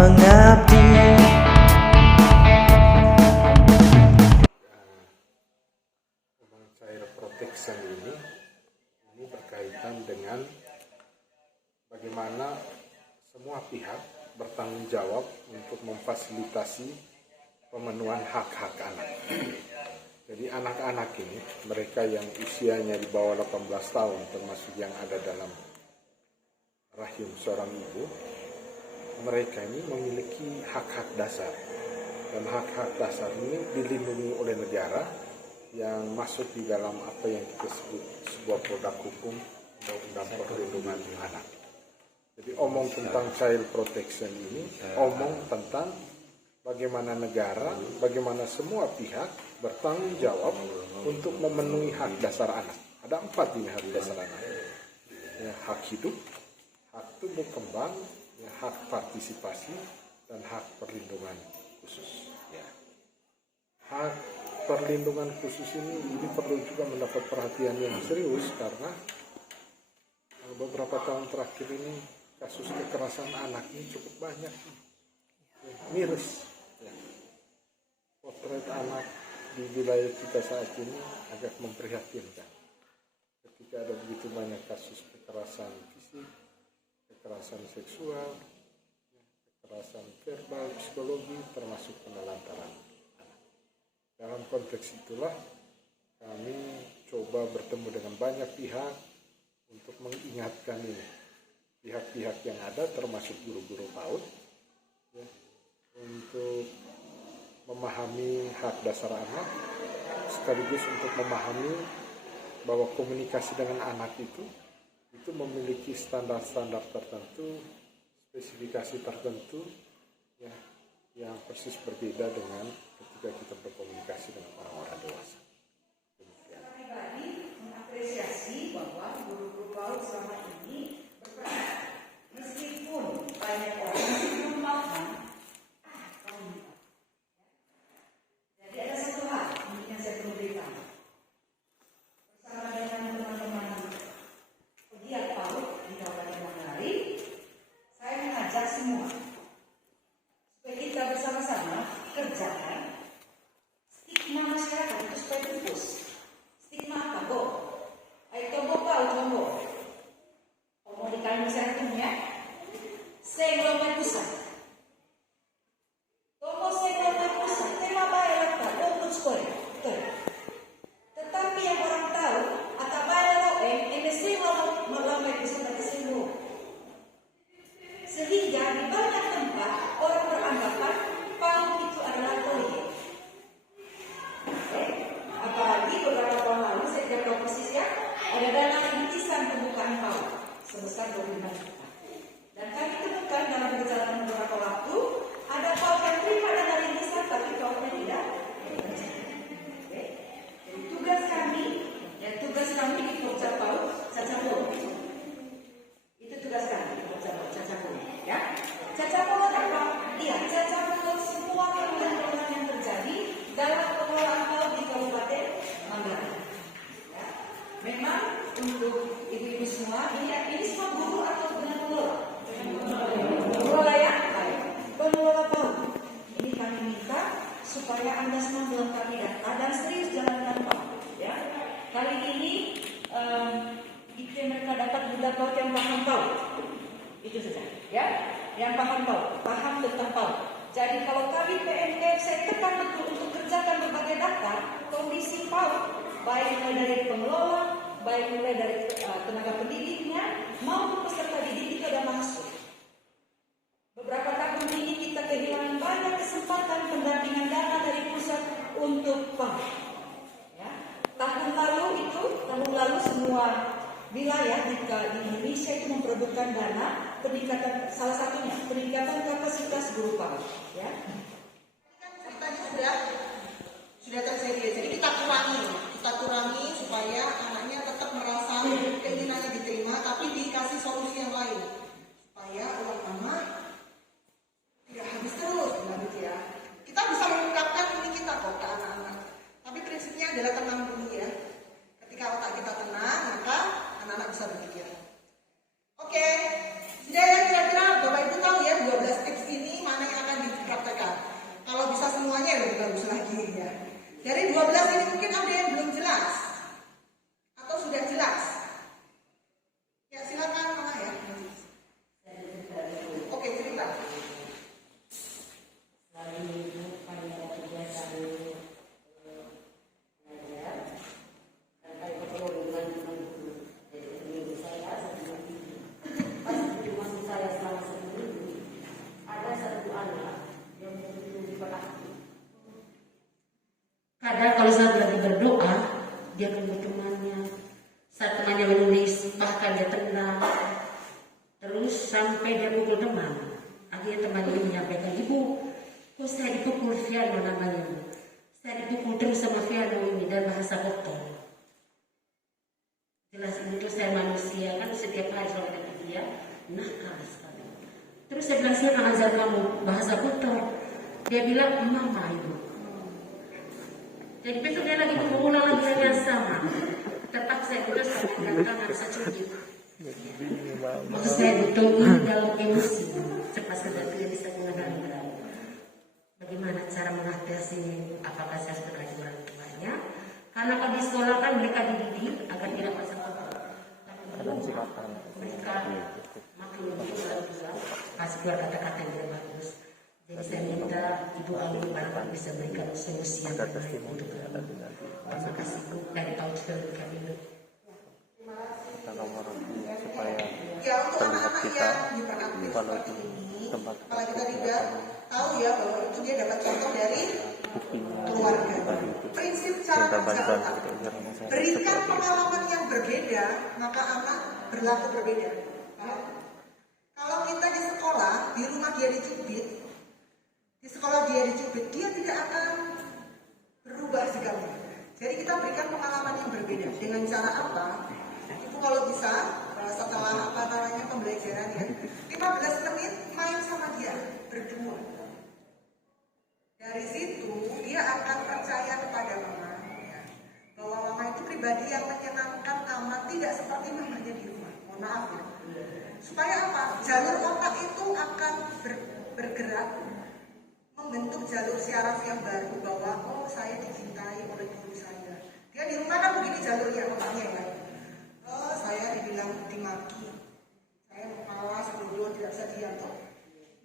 mengabdi. Child protection ini berkaitan dengan bagaimana semua pihak bertanggung jawab untuk memfasilitasi pemenuhan hak-hak anak. Jadi anak-anak ini, mereka yang usianya di bawah 18 tahun, termasuk yang ada dalam rahim seorang ibu, mereka ini memiliki hak-hak dasar. Dan hak-hak dasar ini dilindungi oleh negara yang masuk di dalam apa yang kita sebut sebuah produk hukum Undang-Undang Perlindungan Anak. Jadi omong tentang child protection ini, omong tentang bagaimana negara, bagaimana semua pihak bertanggung jawab untuk memenuhi hak dasar anak. Ada 4 ini hak dasar anak. Ya, hak hidup, hak tumbuh kembang, ya, hak partisipasi, dan hak perlindungan khusus. Ya. Hak perlindungan khusus ini perlu juga mendapat perhatian yang serius karena beberapa tahun terakhir ini kasus kekerasan anak ini cukup banyak, miris. Ya. Potret anak di wilayah kita saat ini agak memprihatinkan. Ketika ada begitu banyak kasus kekerasan fisik, kekerasan seksual, kekerasan verbal, psikologi, termasuk penelantaran. Dalam konteks itulah kami coba bertemu dengan banyak pihak untuk mengingatkan ini. Pihak-pihak yang ada termasuk guru-guru PAUD ya, untuk memahami hak dasar anak sekaligus untuk memahami bahwa komunikasi dengan anak itu memiliki standar-standar tertentu, spesifikasi tertentu ya, yang persis berbeda dengan ketika kita berkomunikasi dengan orang-orang dewasa. Demikian. Pribadi mengapresiasi bahwa guru-guru PAUD selama ini berperan, meskipun banyak orang yang belum paham. Jadi ada satu hal yang saya perlu beritahu. Bersama dengan teman-teman pegiat PAUD di Kabupaten Manggarai, saya mengajak semua supaya kita bersama-sama kerjakan stigma masyarakat itu supaya pupus. Stigma apa, Bo? Ayo tobo PAUD, tobo. Omong di kalian masyarakatnya, saya ngelompok pusat. Tomo saya ngelompok pusat, tema bayar apa? Fokus kore. Tetapi yang orang tahu, atau bayar apa? MSC ngelompok pusat tapi sembuh. Sehingga di banyak tempat orang beranggapan PAUD itu adalah proyek. Apalagi beberapa tahun lalu saya tidak tahu persis ya, ada dana rintisan pembukaan PAUD sebesar 25 juta. Dan kami temukan dalam perjalanan beberapa waktu ada PAUD yang terima dana rintisan tapi PAUD-nya tidak. Jadi tugas kami di Pokja PAUD Cacapolo. Itu tugas kami di Pokja PAUD Cacapolo. Ya, Cacapolo apa? Iya, Cacapolo semua kemudahan yang terjadi dalam pengelolaan PAUD di Kabupaten Manggarai. Ya. Memang untuk ibu-ibu semua, ini semua guru atau pengelola? Pengelola ya? Pengelola PAUD. Ini kami minta supaya Anda semua melengkapi data dan serius jalankan PAUD. Ya. Kali ini mereka dapat budak PAUD yang paham PAUD. Itu saja. Ya. Yang paham PAUD, paham tentang PAUD. Jadi kalau kami PNK, saya tekan betul untuk kerjakan berbagai data kondisi PAUD, baik mulai dari pengelola, baik mulai dari tenaga pendidiknya, maupun peserta didik itu ada masuk. Beberapa tahun ini kita kehilangan banyak kesempatan pendampingan dana dari pusat untuk PAUD. Ya. Tahun lalu semua wilayah di Indonesia itu memperebutkan dana peningkatan, salah satunya peningkatan kapasitas guru PAUD. Ya. Tadi sudah tersedia, jadi kita kurangi supaya anaknya tetap merasa keinginannya diterima, tapi dikasih solusi yang lain supaya uang anak tidak habis terus, gitu ya. Kita bisa mengungkapkan ini kita kok ke anak-anak, tapi prinsipnya adalah tenang dulu ya. Ketika otak kita tenang, maka anak-anak bisa berpikir. Oke, sudah ya kira-kira Bapak Ibu tahu ya 12 tips ini bahkan dia tendang. Terus sampai dia pukul teman. Akhirnya teman ini menyampaikan, "Ibu, kok saya dipukul Viano namanya, Bu? Saya dipukul terus sama Viano ini dan bahasa kotor." Jelas itu saya manusia kan, setiap hari selalu ada dia nakal sekali. Terus saya bilang, "Siapa ngajar kamu bahasa kotor?" Dia bilang, "Mama, Ibu." Jadi besok dia lagi mengulang lagi hal yang sama. Terpaksa itu saya datang harus cuci. Maksud saya betul dalam emosi. Cepat saja dia bisa mengenal bagaimana cara mengatasi, apakah saya harus berkata orang tuanya. Karena kalau di sekolah kan mereka dididik agar tidak merasa kotor. Mereka makin juga kasih keluar kata-kata yang tidak bagus. Jadi saya minta Ibu Alu barangkali bisa berikan solusi yang terbaik untuk kami. Terima kasih Bu dari Pautel kami. Kita nomor supaya Ya untuk terlihat anak-anak kita yang hiperaktif kalau seperti di ini, tempat apalagi tadi udah tahu ya bahwa itu dia dapat contoh dari buktinya keluarga. tadi itu Prinsip cara minta kerja bantuan otak. gitu caranya saya Berikan seperti itu. pengalaman yang berbeda, maka anak berlaku berbeda. Paham? Kalau kita di sekolah, di rumah dia dicubit, di sekolah dia dicubit, dia tidak akan berubah sikapnya. Jadi kita berikan pengalaman yang berbeda. Dengan cara apa? Itu kalau bisa setelah pembelajaran ya, 15 menit main sama dia berdua. Dari situ dia akan percaya kepada mama ya, bahwa mama itu pribadi yang menyenangkan, aman, tidak seperti mamanya di rumah. Mohon maaf ya. Supaya apa? Jalur otak itu akan bergerak membentuk jalur syaraf yang baru bahwa oh saya dicintai oleh guru saya. Dia di rumah kan begini jalurnya otaknya ya. Oh saya dibilang dimaki, saya malas, bodoh, tidak bisa diam toh.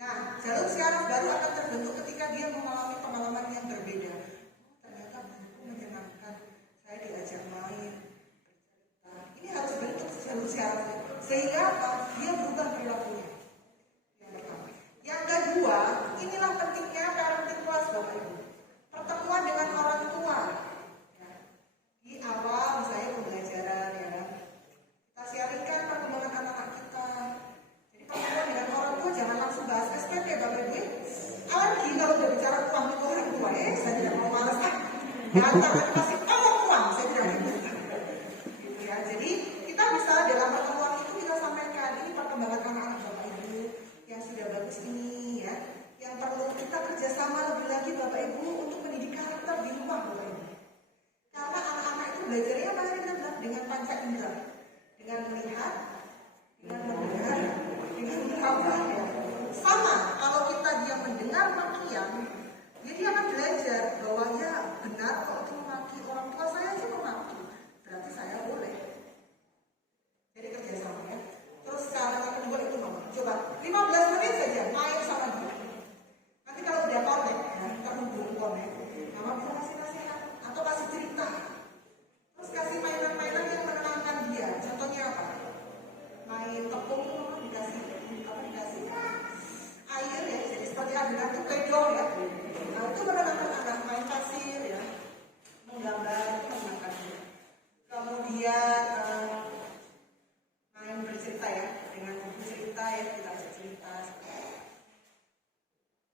Nah jalur syaraf baru akan terbentuk ketika dia mengalami pengalaman yang berbeda. Oh, ternyata buku menyenangkan, saya diajak main, bercerita. Ini harus bentuk jalur syaraf sehingga apa? Dia berubah perilakunya. Yang pertama. Yang kedua, inilah pentingnya parenting class Bapak Ibu. Pertemuan dengan orang tua. Ya. Di awal misalnya pembelajaran ya kan. Kita sharingkan perkembangan anak-anak kita. Jadi pertemuan dengan orang tua jangan langsung bahas SPP Bapak Ibu. Alergi kalau udah bicara uang itu orang tua saya tidak mau malas kan. Ya antar kasih uang saya tidak mau. Gitu ya. Jadi kita bisa dalam pertemuan itu kita sampaikan ini perkembangan anak-anak Bapak Ibu yang sudah bagus ini ya, yang perlu kita kerjasama lebih lagi Bapak Ibu untuk mendidik karakter di rumah Bapak Ibu. Karena anak-anak itu belajarnya apa sih dengan panca indera, dengan melihat, dengan mendengar, dengan meraba. Sama kalau kita dia mendengar makian, dia akan belajar bahwa ya benar kalau itu memaki orang tua saya sih memaki, berarti saya boleh. Jadi kerjasama ya. Terus cara yang kedua itu mama, coba 15 menit saja main sama dia. Nanti kalau udah connect, ya, terhubung connect, mama bisa kasih nasihat atau kasih cerita. Terus kasih mainan-mainan yang menenangkan dia. Contohnya apa? Main tepung, dikasih air ya, jadi seperti adegan itu pedong ya. Nah itu menenangkan anak, main pasir ya, menggambar itu menenangkan dia. Kemudian main bercerita ya, dengan bercerita ya, kita bercerita.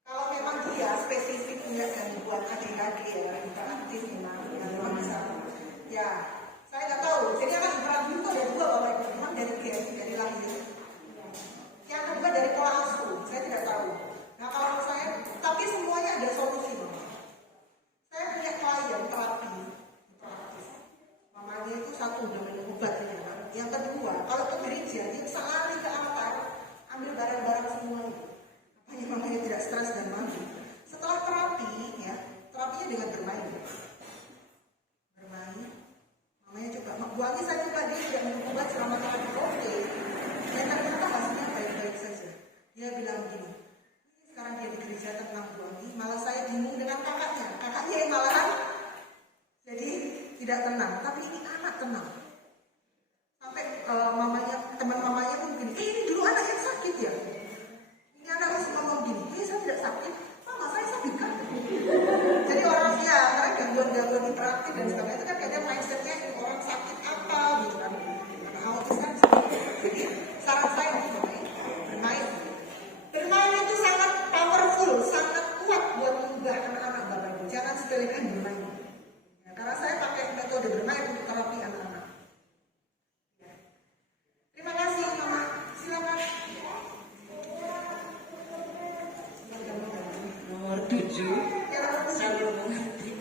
Kalau memang dia spesifik punya gangguan ADHD ya, hiperaktif memang bisa. Ya, saya nggak tahu. Jadi kan hiperaktif itu ada dua Bapak Ibu, memang dari dari lahir. Yang kedua dari pola asuh, saya tidak tahu. Nah kalau saya, tapi semuanya ada solusi. Saya punya klien terapi hiperaktif. Mamanya itu satu udah minum obatnya. Yang kedua, kalau ke gereja, dia bisa lari ke altar, ambil barang-barang semuanya. Apanya mamanya tidak stres dan mandi. Setelah terapi, ya, terapinya dengan bermain. Bermain, mamanya coba, buangnya saya coba dia tidak minum obat selama terapi oke. Dan ternyata hasilnya baik-baik saja. Dia bilang begini, sekarang dia di gereja tenang buangi, malah saya bingung dengan kakaknya. Kakaknya yang malahan jadi tidak tenang, tapi ini anak tenang. Sampai mamanya, teman mamanya pun Jadi saran saya bermain. Bermain itu sangat powerful, sangat kuat buat mengubah anak-anak Bapak Ibu. Jangan sepelekan bermain. Ya, karena saya pakai metode bermain untuk terapi anak-anak. Ya. Terima kasih Mama. Silakan. Nomor 7, selalu mengerti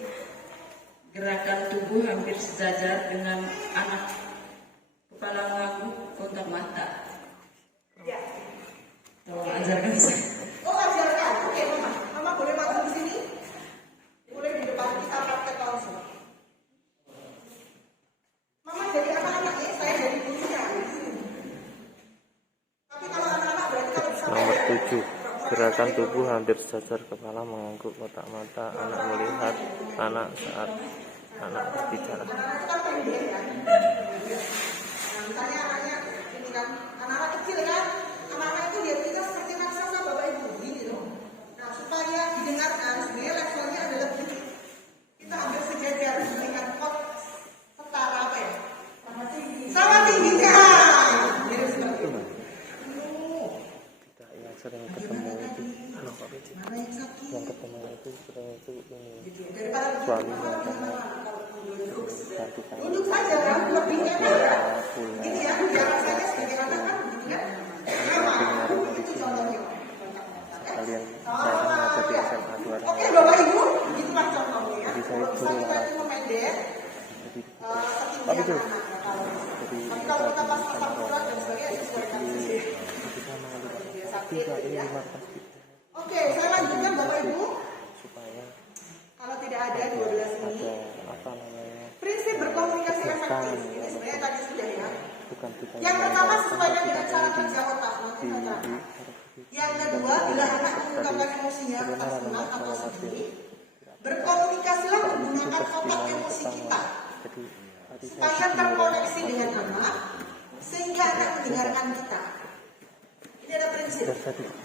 gerakan tubuh hampir sejajar dengan anak. Kepala mengangguk, kontak mata. Ya. Tolong ajarkan saya. Oh, ajarkan. Oke, Mama. Mama boleh masuk di sini? Boleh di depan kita praktek langsung. Mama jadi anak-anak ya, saya jadi gurunya. Tapi kalau anak-anak berarti kalau bisa Nomor 7. Gerakan tubuh hampir sejajar, kepala mengangguk, kotak mata, anak melihat anak saat anak berbicara. anak-anak itu kan pendek ya. Nah, misalnya anaknya ini kan, anak-anak kecil kan, anak-anak itu lihat kita seperti raksasa Bapak Ibu gini loh. Nah, supaya didengarkan, sebenarnya levelnya adalah begini. Kita hampir sejajar dengan kot setara apa ya? Sama tingginya. Jadi seperti itu. Kita yang sering ketemu itu anak Pak Beci. Mana yang sakit? Yang ketemu itu sering itu ini Gitu. Daripada suaminya karena ganti tangan. duduk saja kan, lebih enak ya. Gitu ya, biar rasanya sebagai anak kan gitu kan. Sama, itu contohnya. Kalian saya kan ngajar di SMA 2 Oke tahun. Bapak Ibu, itulah contohnya ya. Jadi saya Kalau bisa guru kita anak. itu memendek Jadi ketinggian anak ya kalau. Tapi kalau kita pas-pasan berat dan sebagainya sesuaikan sendiri. kita mengalir Dia sakit tidak gitu ini ya. markas kita Oke, saya lanjutkan Bapak Ibu. supaya Kalau tidak ada 12 ini, ada apa namanya prinsip berkomunikasi efektif. Ini sebenarnya tadi sudah ya. bukan kita Yang pertama sesuaikan dengan cara kerja otak. Nanti di saya catat. Yang kedua, bila anak mengungkapkan emosinya entah senang atau sedih, berkomunikasilah menggunakan otak emosi kita jadi tadi saya supaya terkoneksi dengan anak sehingga anak mendengarkan kita. Ini ada prinsip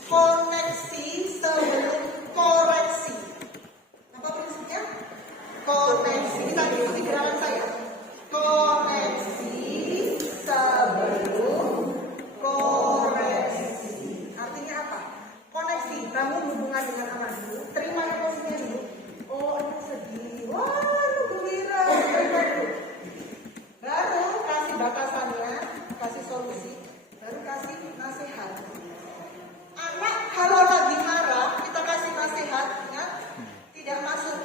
koneksi sebelum koreksi. Apa prinsipnya? Koneksi. Kita ikuti gerakan saya. Koneksi sebelum koreksi. Artinya apa? Koneksi. Bangun hubungan dengan anak dulu. Terima emosinya dulu. Oh, aku sedih. Wah, lu gembira. Baru kasih batasannya, kasih solusi, baru kasih nasihat. Anak kalau lagi marah, kita kasih nasihat, ya, tidak masuk.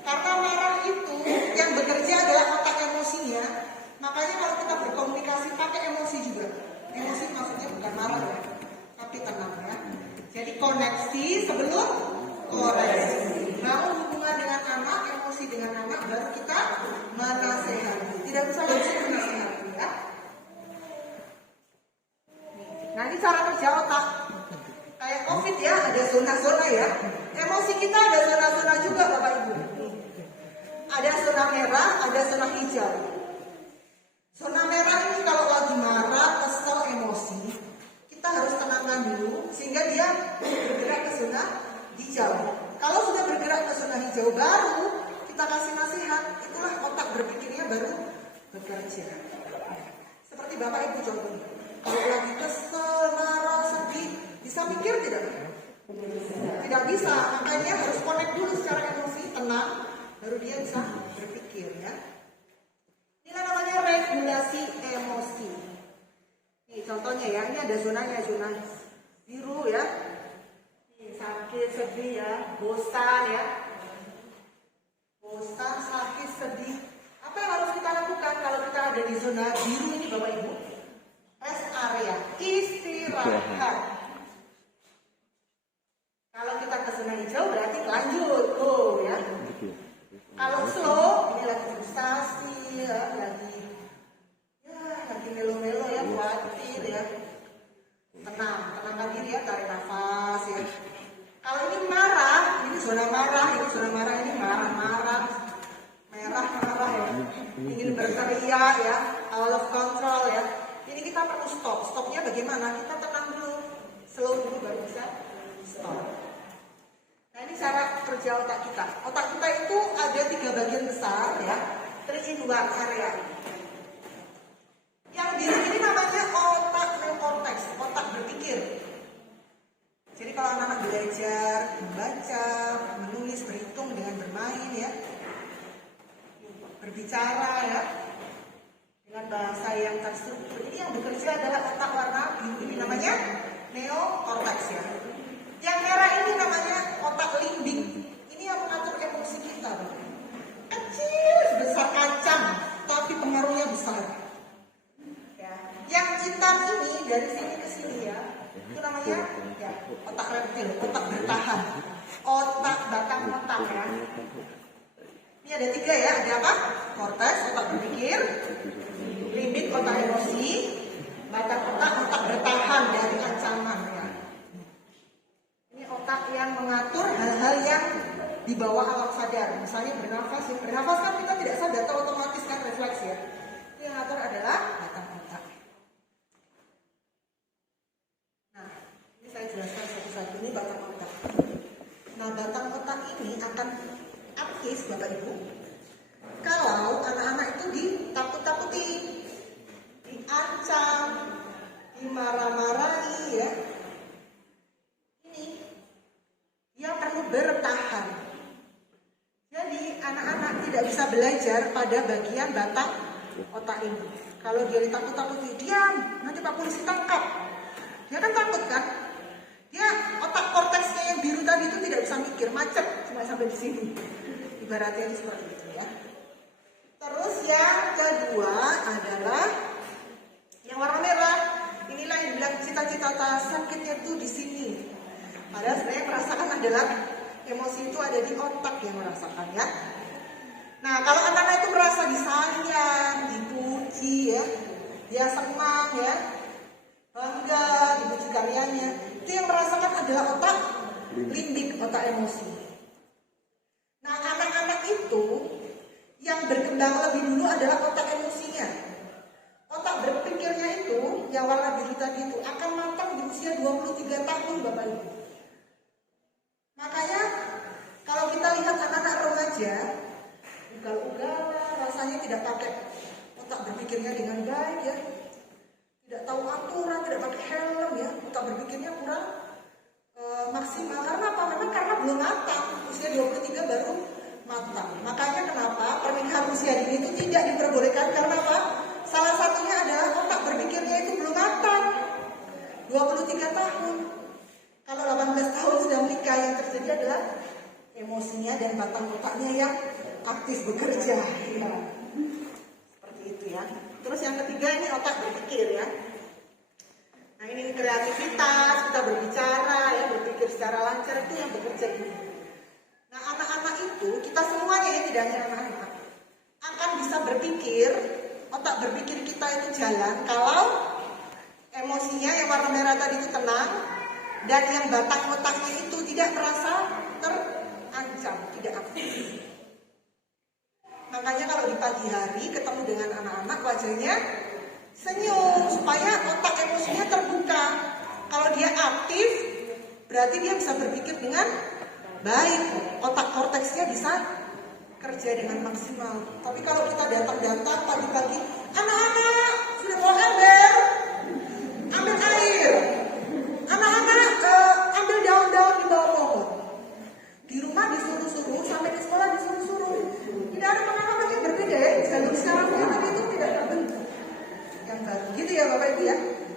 Karena marah itu yang bekerja adalah otak emosinya. Makanya kalau kita berkomunikasi pakai emosi juga. Emosi maksudnya bukan marah ya, tapi tenang ya. Jadi koneksi sebelum koreksi. Bangun hubungan dengan anak, emosi dengan anak, baru kita menasehati. Tidak bisa langsung menasehati ya. Nah ini cara kerja otak. Kayak COVID ya, ada zona-zona ya. Emosi kita ada zona-zona juga Bapak Ibu. Ada zona merah, ada zona hijau. Zona merah ini kalau lagi marah, kesel, emosi, kita harus tenangkan dulu sehingga dia bergerak ke zona hijau. Kalau sudah bergerak ke zona hijau baru kita kasih nasihat, itulah otak berpikirnya baru bekerja. Seperti Bapak Ibu contohnya. Kalau lagi kesel, marah, sedih, bisa mikir tidak? Tidak bisa, makanya harus connect dulu secara emosi, tenang, baru dia bisa berpikir ya. Ini namanya regulasi emosi. Nih contohnya ya, ini ada zonanya, zona biru ya. Nih, sakit, sedih ya, bosan ya. Bosan, sakit, sedih. Apa yang harus kita lakukan kalau kita ada di zona biru ini Bapak Ibu? Rest area, istirahat. Kalau kita ke zona hijau berarti lanjut, go ya. Kalau slow, ini lagi frustasi ya, lagi melo-melo ya, khawatir ya. Tenangkan diri ya, tarik nafas ya. Kalau ini marah, ini zona marah, ini marah-marah, merah-marah ya. Ingin berteriak ya, out of control ya. Ini kita perlu stop. Stopnya bagaimana? Kita tenang dulu, slow dulu baru bisa stop. Nah ini cara kerja otak kita. Otak kita itu ada 3 bagian besar ya, 3 in 1 area. Yang biru ini namanya berbicara ya dengan bahasa yang terstruktur. Ini yang bekerja adalah otak warna biru, ini namanya neokortex ya. Yang merah ini namanya otak limbik. Ini yang mengatur emosi kita. Kecil sebesar kacang, tapi pengaruhnya besar. Ya. Yang hitam ini dari sini ke sini ya, itu namanya ya otak reptil, otak bertahan, otak batang otak ya. Ini ada 3 ya, ada apa? Korteks, otak berpikir, limbik, otak emosi, batang otak, otak bertahan dari ancaman ya. Ini otak yang mengatur hal-hal yang di bawah alam sadar. Misalnya bernafas, ya. Bernafas kan kita tidak sadar, atau otomatis kan refleks ya. Ini yang mengatur adalah batang otak. Nah, ini saya jelaskan satu-satu, ini batang otak. Nah, batang otak ini akan aktif Bapak Ibu kalau anak-anak itu ditakut-takuti, diancam, dimarah-marahi ya. Ini dia perlu bertahan. Jadi anak-anak tidak bisa belajar pada bagian batang otak ini. Kalau dia ditakut-takuti, diam, nanti Pak Polisi tangkap. Dia kan takut kan? Dia otak korteksnya yang biru tadi itu tidak bisa mikir, macet cuma sampai di sini. Ibaratnya itu seperti itu ya. Terus yang kedua adalah yang warna merah. Inilah yang bilang cita-cita sakitnya itu di sini. Padahal sebenarnya merasakan adalah emosi itu ada di otak yang merasakan ya. Nah, kalau anak-anak itu merasa disayang, dipuji ya, dia senang ya, bangga dipuji karyanya, itu yang merasakan adalah otak limbik, otak emosi. Nah, anak-anak itu yang berkembang lebih dulu adalah otak emosinya. Otak berpikirnya itu, yang warna biru tadi itu akan matang di usia 23 tahun Bapak Ibu. Makanya kalau kita lihat anak-anak remaja, ugal-ugalan, rasanya tidak pakai otak berpikirnya dengan baik ya. Tidak tahu aturan, tidak pakai helm ya. Otak berpikirnya kurang maksimal. Karena apa? Memang karena belum matang. Usia 23 baru matang. Makanya kenapa pernikahan usia dini itu tidak diperbolehkan. Karena apa? Salah satunya adalah otak berpikirnya itu belum matang. 23 tahun. Kalau 18 tahun sudah menikah, yang terjadi adalah emosinya dan batang otaknya yang aktif bekerja. Ya. Seperti itu ya. Terus yang ketiga ini otak berpikir ya. Nah, ini kreativitas, kita berbicara ya, berpikir secara lancar, itu yang bekerja ini. Nah, anak-anak itu, kita semuanya ya, tidak hanya anak-anak, akan bisa berpikir, otak berpikir kita itu jalan kalau emosinya yang warna merah tadi itu tenang, dan yang batang otaknya itu tidak merasa terancam, tidak aktif. Makanya kalau di pagi hari ketemu dengan anak-anak, wajahnya senyum supaya otak emosinya terbuka. Kalau dia aktif, berarti dia bisa berpikir dengan baik. Otak korteksnya bisa kerja dengan maksimal. Tapi kalau kita datang-datang pagi-pagi, anak-anak sudah bawa ember, ambil air, anak-anak ambil daun-daun di bawah pohon. Di rumah disuruh-suruh, sampai di sekolah disuruh-suruh. Tidak ada pengalaman yang berbeda ya. Jalur sekarang tapi itu tidak terbentuk. Yang baru gitu ya Bapak Ibu ya.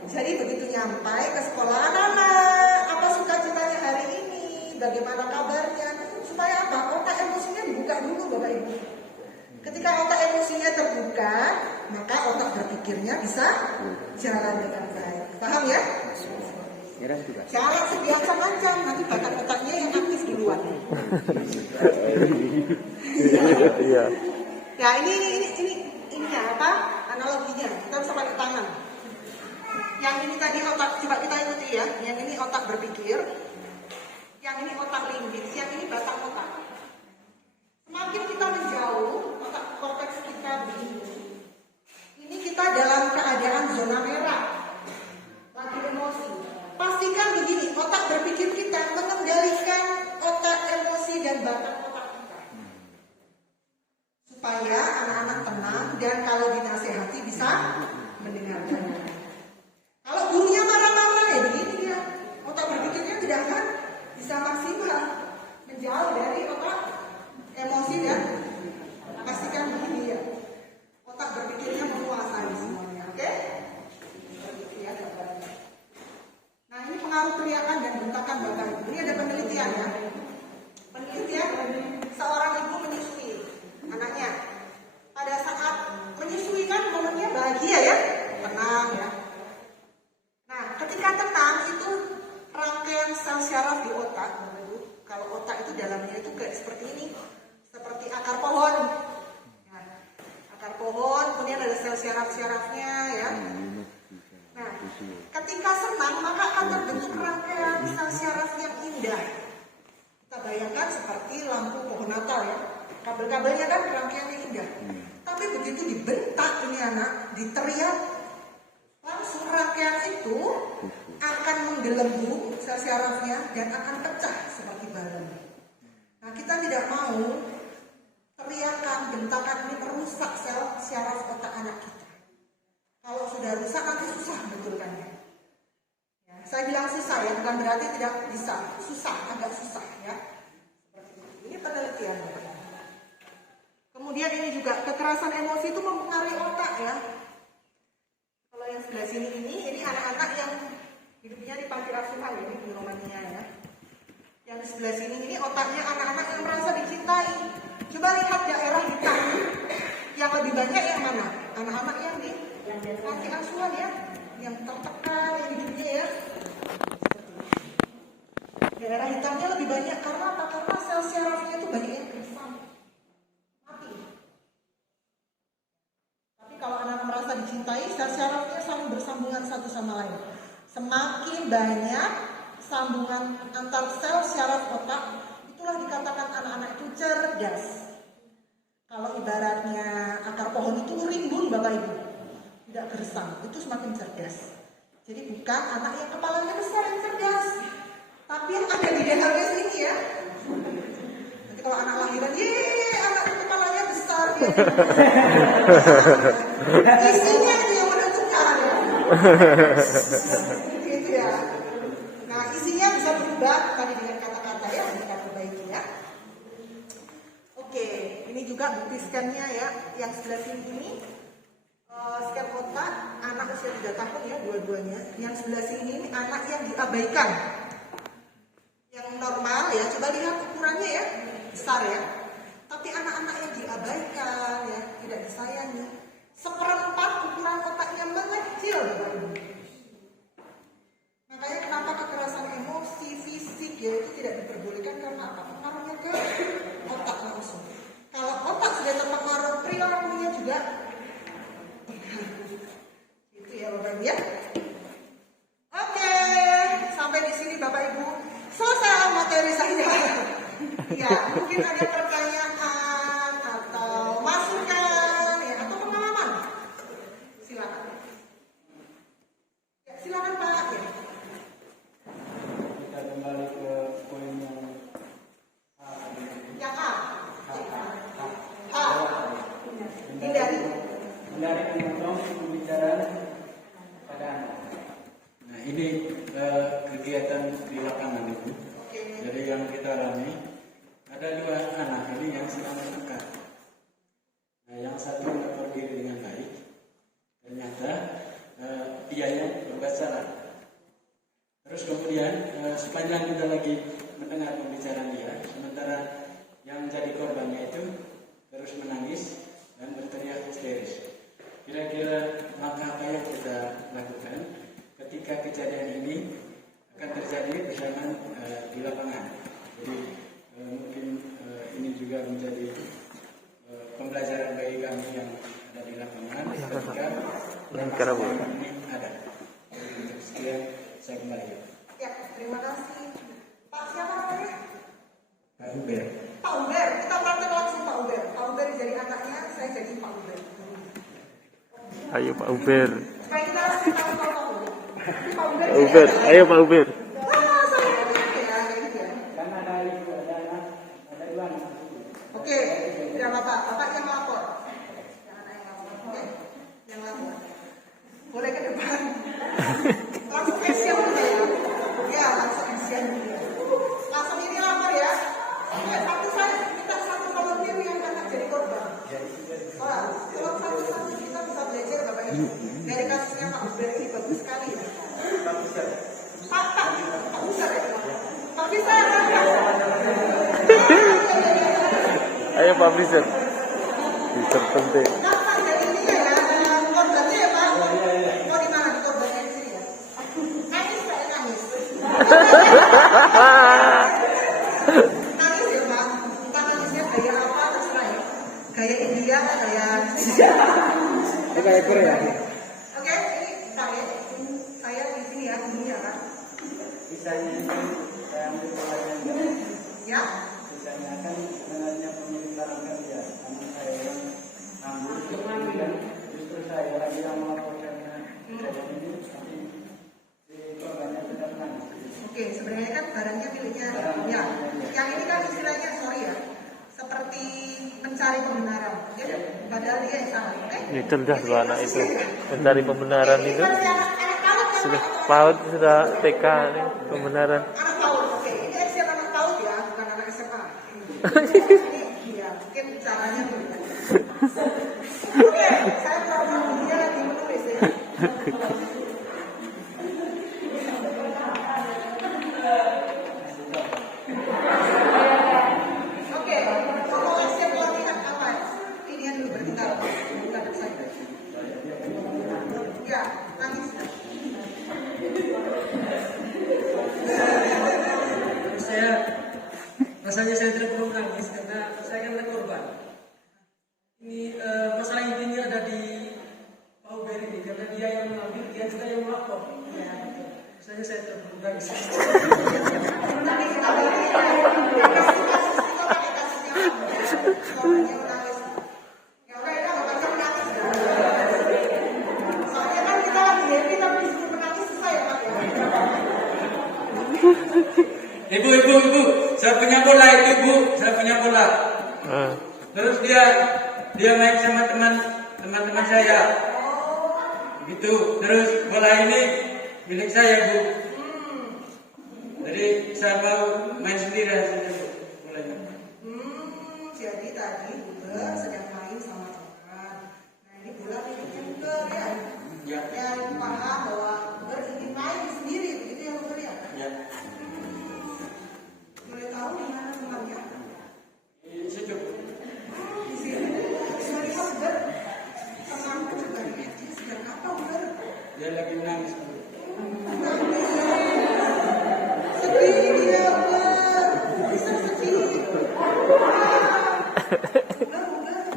Jadi begitu nyampai ke sekolah, anak-anak, apa sukacitanya hari ini? Bagaimana kabarnya? Supaya apa? Otak emosinya dibuka dulu Bapak Ibu. Ketika otak emosinya terbuka, maka otak berpikirnya bisa jalan dengan baik. Paham ya? Jangan sebiasa-biasa, nanti batang otaknya yang aktif duluan. Iya. Ya ini apa? Analoginya. Kita bisa pakai tangan. Yang ini tadi otak, coba kita ikuti ya. Yang ini otak berpikir. Yang ini otak limbik. Yang ini batang otak. Semakin kita menjauh, otak korteks kita begini. Ini kita dalam keadaan zona merah. Lagi emosi. Pastikan begini, otak berpikir kita mengendalikan otak emosi dan batang otak kita. Supaya anak-anak tenang dan kalau dinasehati bisa mendengarkan. Kalau gurunya marah-marah ya begini ya, otak berpikirnya tidak akan bisa maksimal. Menjauh dari otak Ketika senang, maka akan terbentuk rangkaian sel syaraf yang indah. Kita bayangkan seperti lampu pohon Natal ya. Kabel-kabelnya kan rangkaiannya indah. Tapi begitu dibentak ini anak, diteriak, langsung rangkaian itu akan menggelembung sel syarafnya dan akan pecah seperti balon. Nah, kita tidak mau teriakan, bentakan ini merusak sel syaraf otak anak kita. Kalau sudah rusak nanti susah betulkannya. Ya, saya bilang susah ya, bukan berarti tidak bisa. Susah, agak susah ya. Seperti itu. Ini penelitian. Kemudian ini juga kekerasan emosi itu mempengaruhi otak ya. Kalau yang sebelah sini ini anak-anak yang hidupnya di panti asuhan ya, di Romania ya. Yang di sebelah sini ini otaknya anak-anak yang merasa dicintai. Coba lihat daerah hitam. Yang lebih banyak yang mana? Anak-anak yang di panti asuhan ya, yang tertekan, yang hidupnya ya. Daerah hitamnya lebih banyak karena apa? Karena sel syarafnya itu banyak yang gersam, mati. Tapi kalau anak merasa dicintai, sel syarafnya saling bersambungan satu sama lain. Semakin banyak sambungan antar sel syaraf otak, itulah dikatakan anak-anak itu cerdas. Kalau ibaratnya akar pohon itu rimbun Bapak Ibu, tidak gersam, itu semakin cerdas. Jadi bukan anak yang kepalanya besar yang cerdas, tapi yang ada di dalamnya sini ya. Nanti kalau anak lahiran, anak kepalanya besar ya. Isinya itu yang menentukan ya. Gitu ya. Nah, isinya bisa berubah tadi dengan kata-kata ya, kita perbaiki ya. Oke, ini juga bukti scan-nya ya, yang sebelah sini ini scan otak anak usia 3 tahun ya, dua-duanya. Yang sebelah sini ini anak yang diabaikan. Yang normal ya, coba lihat ukurannya ya, besar ya. Tapi anak-anak yang diabaikan ya, tidak disayangi, 1/4 ukuran otaknya mengecil. Makanya kenapa kekerasan emosi, fisik ya itu tidak diperbolehkan karena apa? Pengaruhnya ke otak langsung. Kalau otak sudah terpengaruh, perilakunya juga itu ya Bapak Ibu ya. Oke, sampai di sini Bapak Ibu selesai materi saya. Ya, mungkin ada pertanyaan atau masukan ya, atau pengalaman. Silakan. Ya, silakan Pak. Ya. Kita kembali ke poin yang Yang A. A. Hindari memotong pembicaraan pada anak. Nah, ini kegiatan di lapangan itu. Jadi yang kita alami ada 2 anak ini yang sedang bertengkar. Nah, yang satu mengatur diri dengan baik, ternyata dianya berbuat salah. Terus kemudian sepanjang kita lagi mendengar pembicaraan dia, sementara yang menjadi korbannya itu terus menangis dan berteriak histeris. Kira-kira langkah apa yang kita lakukan ketika kejadian ini akan terjadi bersama di lapangan? Jadi mungkin ini juga menjadi pembelajaran bagi kami yang ada di lapangan ketika ini ada. Sekian, saya kembali. Ya, terima kasih. Pak siapa namanya? Pak Uber. Pak Uber, kita praktek langsung Pak Uber. Pak Uber jadi anaknya, saya jadi Pak Uber. Ayo Pak Uber. Supaya kita tahu Pak Uber. Pak Uber. Pak Uber, ayo Pak Uber. Wah, saya gitu ya, gitu ya. Karena ada 2 anak. Oke, ya Bapak yang lapor. Yang anak yang lapor, oke? Yang lapor. Boleh ke depan. Langsung action dulu ya. Ya, langsung action dulu ya. Langsung ini lapor ya. Oke, tapi saya minta satu volunteer yang akan jadi korban. Wah, kalau satu-satu kita bisa belajar Bapak Ibu. Dari kasusnya Pak Uber ini bagus sekali ya. Pak Uber ya. Pak Bisa. Ayo Pak Blizzard. Blizzard penting. Gampang jadi ini ya, korbannya ya Pak. Mau di mana di korbannya di sini ya? Nangis Pak, nangis. Nangis ya Pak. Entah nangisnya gaya apa terserah ya. Gaya India, gaya Itu kayak Korea. Oke, ini saya sisanya itu saya ambil polanya. Ya, Sisanya kan sebenarnya pemilik barang kan dia, namun saya yang ambil, dan justru saya lagi yang melaporkannya. Saya ini tapi si korbannya tidak menangis. oke. Sebenarnya kan barangnya miliknya. Ya, yang ini kan istilahnya sorry ya, seperti mencari pembenaran. Oke, padahal dia yang salah. Oke. Ini cerdas dua anak itu mencari pembenaran Ini itu. kan si anak PAUD kan, Sudah Pak? PAUD, sudah TK nih, pembenaran. Anak PAUD, oke. Ini eksil anak PAUD ya, bukan anak SMA. Ini ya, mungkin caranya berbeda. Oke, saya tahu dia lagi menulis ya. Oke, kalau eksil pelatihan apa ya? Ini yang dulu bertinggal, bukan saya. Ya, nanti sudah. Rasanya saya tidak perlu menangis karena saya kan korban. Ini masalah intinya ada di Pak Uber ini karena dia yang mengambil, dia juga yang melapor. Rasanya saya tidak perlu menangis. Ibu, saya punya bola itu bu, saya punya bola. Terus dia main sama teman-teman saya. Gitu. Terus bola ini milik saya bu. Jadi saya mau main sendiri aja bu, bolanya. Jadi tadi Uber sedang main sama teman. Nah ini bola miliknya Uber ya. Ya. Yang paham bahwa Uber ingin main sendiri, begitu ya Uber ya. Ya. Boleh tahu di mana temannya? Di situ. Di sini. Melihat Uber, temanku juga dia sedang apa Uber? Dia lagi menangis bu. Sedih dia Uber, bisa sedih. Uber,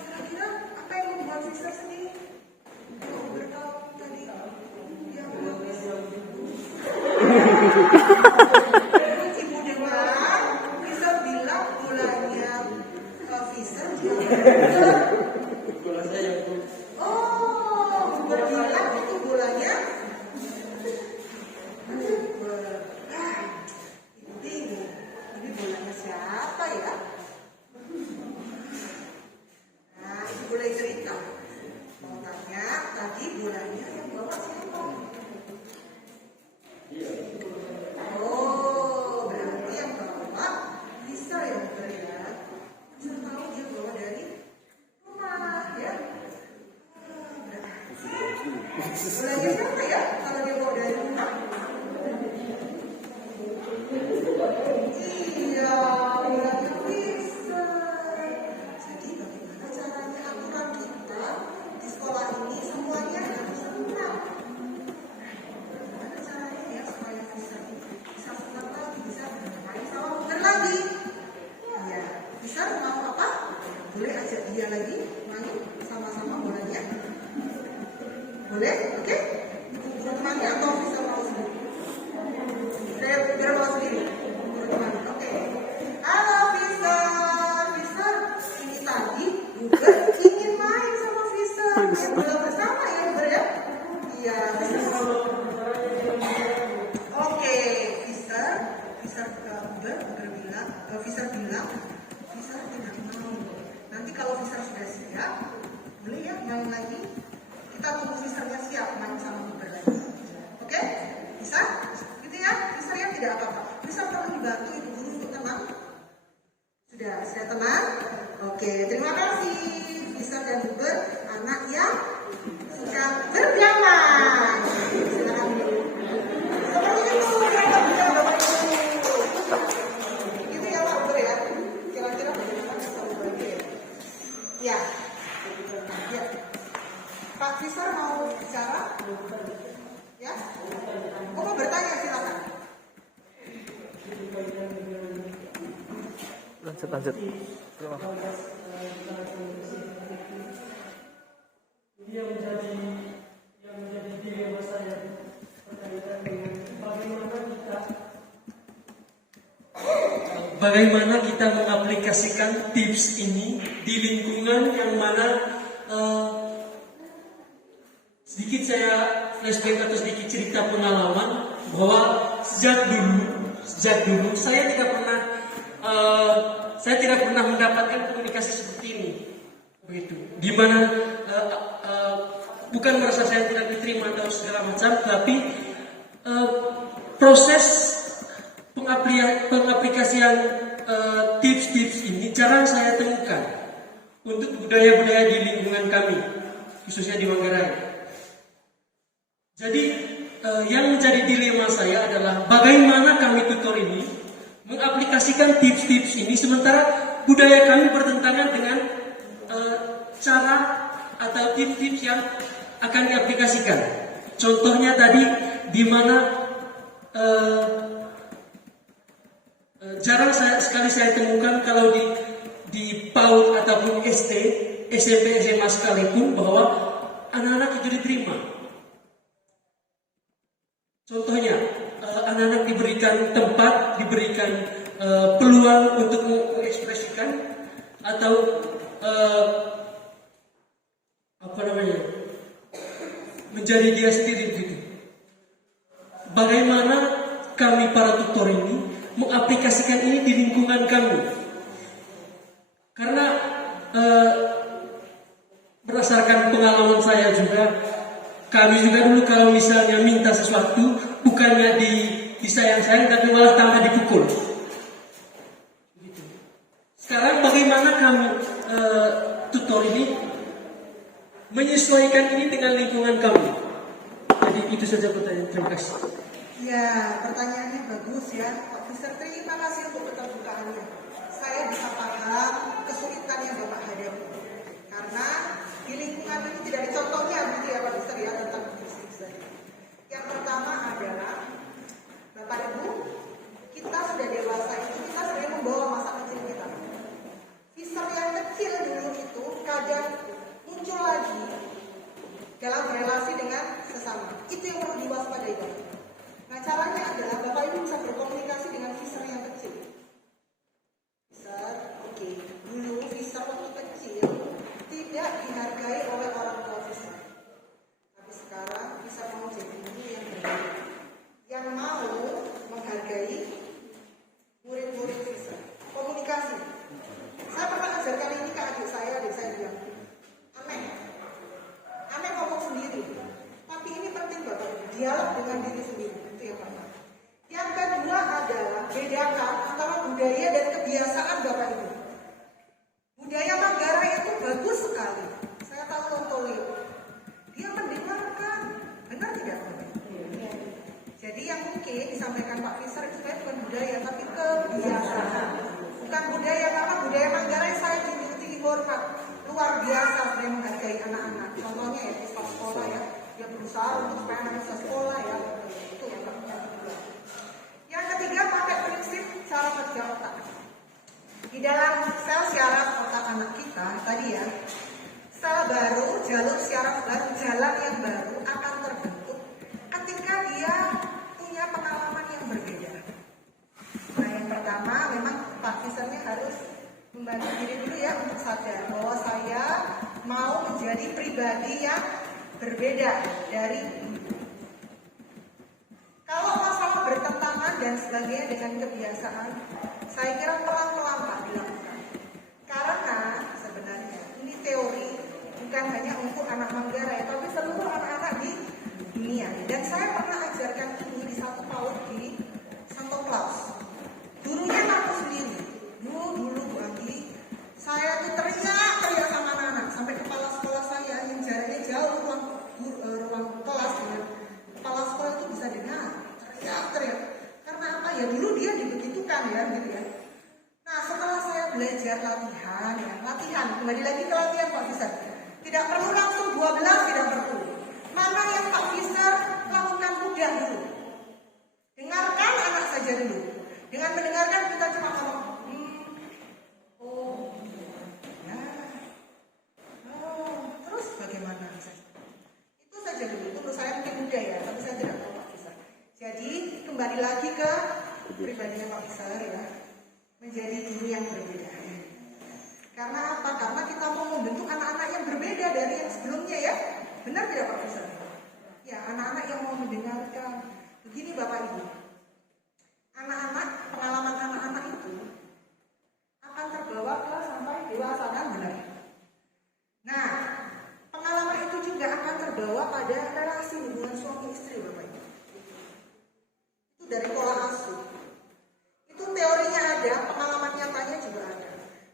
kira-kira apa yang membuat Sister sedih? Kalau Uber tahu tadi dia menangis. Ibu dengar, Fisher bilang bolanya Fisher dia. Bola saya bu. Oh, Uber bilang itu bolanya. Uber. Ibu bingung. Ini bolanya siapa ya? Nah, ibu boleh cerita. Mau tanya, tadi bolanya yang bawa siapa? Oh, berarti yang bawa bisa ya Uber ya. Bisa tahu dia bawa dari rumah ya. Bolanya siapa ya kalau dia bawa dari rumah? Iya, bolanya bisa. Jadi bagaimana caranya aturan kita di sekolah ini semuanya harus senang. Bagaimana caranya ya supaya bisa senang lagi, bisa bermain sama Uber lagi? Iya, bisa mau apa? Boleh ajak dia lagi main sama-sama bolanya. Boleh? Oke? Bisa temani atau bisa mau sendiri? Saya biar mau sendiri. Bisa temani. Oke. Halo Fisher. Ini tadi Uber ingin main sama Fisher. Main bola bersama ya Uber ya? Iya. Oke, Fisher ke Uber bilang, Fisher tidak mau. Nanti kalau Fisher sudah siap, boleh ya main lagi. Kita tunggu Fishernya siap main sama Uber lagi. Oke? Bisa? Gitu ya? Fishernya tidak apa-apa. Bisa perlu dibantu ibu guru untuk tenang? Sudah tenang? Oke, terima kasih. Fisher dan Uber, anak yang suka berdamai. Silakan dulu. Seperti itu yang bisa Bapak Ibu. Gitu ya Pak Uber ya? Kira-kira bagaimana bisa berbagi ya? Ya. Pak Fisher mau bicara? Ya? Mau bertanya silakan. Lanjut. Terima kasih. Ini yang menjadi dilema saya berkaitan dengan bagaimana bagaimana kita mengaplikasikan tips ini di lingkungan yang mana sedikit saya flashback atau sedikit cerita pengalaman bahwa sejak dulu saya tidak pernah mendapatkan komunikasi seperti ini, begitu. Di mana bukan merasa saya tidak diterima atau segala macam, tapi proses pengaplikasian tips-tips ini jarang saya temukan untuk budaya-budaya di lingkungan kami, khususnya di Manggarai. Jadi yang menjadi dilema saya adalah bagaimana kami tutor ini mengaplikasikan tips-tips ini sementara budaya kami bertentangan dengan cara atau tips-tips yang akan diaplikasikan. Contohnya tadi di mana jarang sekali saya temukan kalau di PAUD ataupun SD, SMP, SMA sekalipun bahwa anak-anak itu diterima. Contohnya, anak-anak diberikan tempat, diberikan peluang untuk mengekspresikan atau menjadi dia sendiri begitu. Bagaimana kami para tutor ini mengaplikasikan ini di lingkungan kami? Karena berdasarkan pengalaman saya juga, kami juga dulu kalau misalnya minta sesuatu bukannya disayang-sayang tapi malah tambah dipukul. Sekarang bagaimana kami tutor ini menyesuaikan ini dengan lingkungan kami? Jadi itu saja pertanyaan. Terima kasih. Ya, pertanyaannya bagus ya, Pak Mister. Terima kasih untuk keterbukaannya. Saya bisa paham kesulitan yang Bapak hadapi. Karena di lingkungan ini tidak ada contohnya gitu ya Pak Mister ya tentang fisik. Yang pertama adalah Bapak Ibu, kita sudah dewasa itu kita sudah membawa masa kecil kita. Fisik yang kecil dulu itu kadang muncul lagi dalam relasi dengan sesama. Itu yang perlu diwaspadai Bapak. Nah caranya adalah Bapak Ibu bisa berkomunikasi dengan Fisher yang kecil. Fisher, oke. Dulu Fisher waktu kecil tidak dihargai oleh orang tua Fisher. Tapi sekarang Fisher mau jadi guru yang berbeda, yang mau menghargai murid-murid Fisher. Komunikasi. Saya pernah ajarkan ini ke adik saya bilang, aneh ngomong sendiri. Tapi ini penting Bapak Ibu, dialog dengan diri sendiri. Itu yang pertama. Yang kedua adalah bedakan antara budaya dan kebiasaan Bapak Ibu. Budaya Manggarai itu bagus sekali. Saya tahu Lontolio. Dia mendengarkan. Benar tidak Bapak Ibu? Jadi yang mungkin disampaikan Pak Fisher itu bukan budaya, tapi kebiasaan. Bukan budaya, karena budaya Manggarai saya tinggi hormat. Luar biasa saya menghargai anak-anak. Contohnya ya di sekolah ya. Dia berusaha untuk supaya anak bisa sekolah ya. Itu yang kedua. Yang ketiga pakai prinsip cara kerja otak. Di dalam sel syaraf otak anak kita tadi ya, sel baru, jalur syaraf baru, jalan yang baru akan terbentuk ketika dia punya pengalaman yang berbeda. Nah yang pertama memang Pak Fishernya harus membantu diri dulu ya untuk sadar bahwa saya mau menjadi pribadi yang berbeda dari ini. Kalau masalah bertentangan dan sebagainya dengan kebiasaan, saya kira pelan-pelan Pak dilakukan. Karena sebenarnya ini teori bukan hanya untuk anak Manggarai, tapi seluruh anak-anak di dunia. Dan saya pernah ajarkan ini di satu PAUD di Santo Claus. Gurunya aku sendiri. Dulu Bu Andi, saya tuh teriak sama anak-anak sampai kepala sekolah saya yang jaraknya jauh ruang kelas dengan kepala sekolah itu bisa dengar teriak. Karena apa ya, dulu dia dibegitukan ya gitu ya. Nah setelah saya belajar latihan kembali lagi ke latihan Pak Fisher, tidak perlu langsung 12, tidak perlu. Mana yang Pak Fisher lakukan mudah dulu, dengarkan anak saja dulu. Dengan mendengarkan kita cuma ngomong terus bagaimana? Itu saja dulu. Itu menurut saya mungkin mudah ya, tapi saya tidak tahu Pak Fisher. Jadi kembali lagi ke pribadinya Pak Fisher ya. menjadi guru yang berbeda. Karena apa? Karena kita mau membentuk anak-anak yang berbeda dari yang sebelumnya ya. Benar tidak Pak Profesor? Ya, anak-anak yang mau mendengarkan. Begini Bapak Ibu, anak-anak, pengalaman anak-anak itu akan terbawa ke sampai dewasa kan benar? Nah, pengalaman itu juga akan terbawa pada relasi hubungan suami istri Bapak Ibu. Itu dari pola asuh. Itu teorinya ada, pengalaman nyatanya juga ada.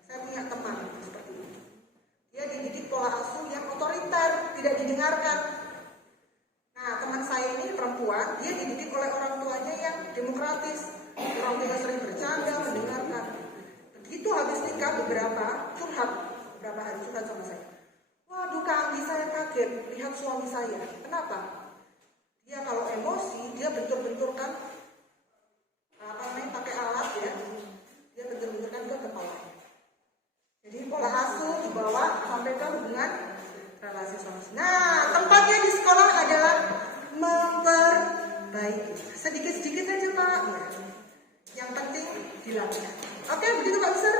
Saya punya teman seperti itu. Dia dididik pola asuh yang otoriter, tidak didengarkan. Nah, teman saya ini perempuan, dia dididik oleh orang tuanya yang demokratis. Orang tuanya sering bercanda, mendengarkan. Begitu habis nikah beberapa hari curhat sama saya. Waduh Kak Andi, saya kaget lihat suami saya. Kenapa? Dia kalau emosi, dia bentur-benturkan pakai alat ya. Dia bentur-benturkan ke kepalanya. Jadi pola asuh dibawa sampai ke hubungan relasi suami istri. Nah, tempatnya di sekolah adalah memperbaiki. Sedikit-sedikit aja Pak. Ya. Yang penting dilakukan. Oke, begitu Pak Fisher.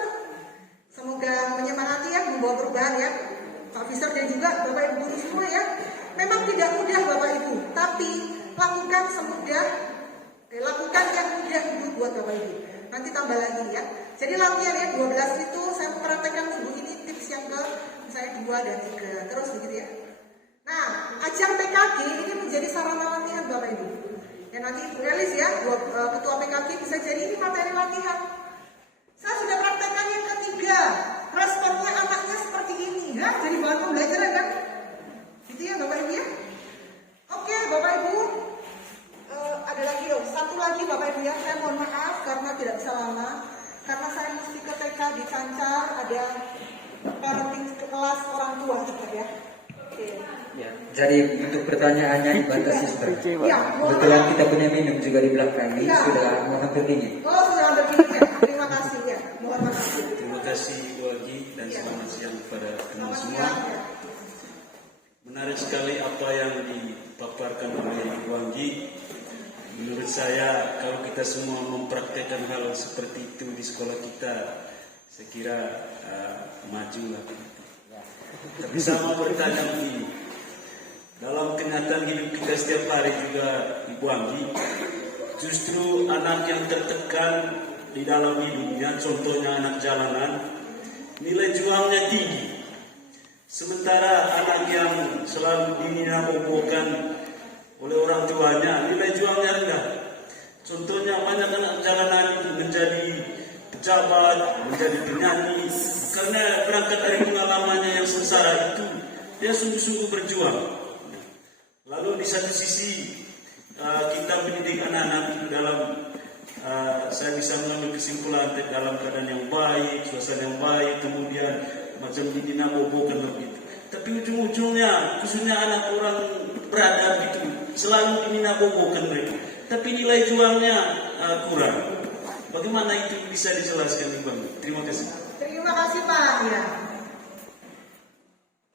Semoga menyemangati ya, membawa perubahan ya. Pak Fisher dan juga Bapak Ibu guru semua ya. Memang tidak mudah Bapak Ibu, tapi lakukan yang mudah dulu buat Bapak Ibu. Nanti tambah lagi ya. Jadi latihan ya 12 itu saya mempraktekkan minggu ini tips yang ke misalnya 2 dan 3 terus begitu ya. Nah, ajang PKG ini menjadi sarana latihan Bapak Ibu. Ya nanti Ibu Elis ya, ketua PKG bisa jadi ini materi latihan. Saya sudah praktekkan yang ketiga, responnya anaknya seperti ini ya, jadi bahan pembelajaran kan? Gitu ya Bapak Ibu ya. Oke Bapak Ibu, ada lagi dong, satu lagi Bapak Ibu ya, saya mohon maaf karena tidak bisa lama. Karena saya mesti ke TK di Cancar, ada parenting kelas orang tua juga ya. Oke. Ya, jadi untuk pertanyaannya dibatasi seperti Ya, kebetulan kita punya minum juga di belakang ini Ya. sudah mau hampir dingin. Oh sudah berdiri ya, terima kasih ya, mohon maaf. Terima kasih Bu Agi dan selamat siang kepada teman semua. Menarik sekali apa yang dipaparkan oleh Ibu Agi. Menurut saya kalau kita semua mempraktekkan hal seperti itu di sekolah kita, saya kira majulah. Tapi sama bertanya begini, dalam kenyataan hidup kita setiap hari juga Ibu Agi, justru anak yang tertekan di dalam hidupnya, contohnya anak jalanan, nilai jualnya tinggi. Sementara anak yang selalu dininabobokan oleh orang tuanya, nilai jualnya rendah. Contohnya banyak anak jalanan itu menjadi pejabat, menjadi penyanyi, karena berangkat dari pengalamannya yang sengsara itu, dia sungguh-sungguh berjuang. Lalu di satu sisi kita mendidik anak-anak itu dalam saya bisa mengambil kesimpulan dalam keadaan yang baik, suasana yang baik, kemudian macam dininabobokan begitu. Tapi ujung-ujungnya, khususnya anak orang beradab itu, selalu dininabobokan mereka. Tapi nilai jualnya kurang. Bagaimana itu bisa dijelaskan Ibu? Terima kasih. Terima kasih Pak. Ya.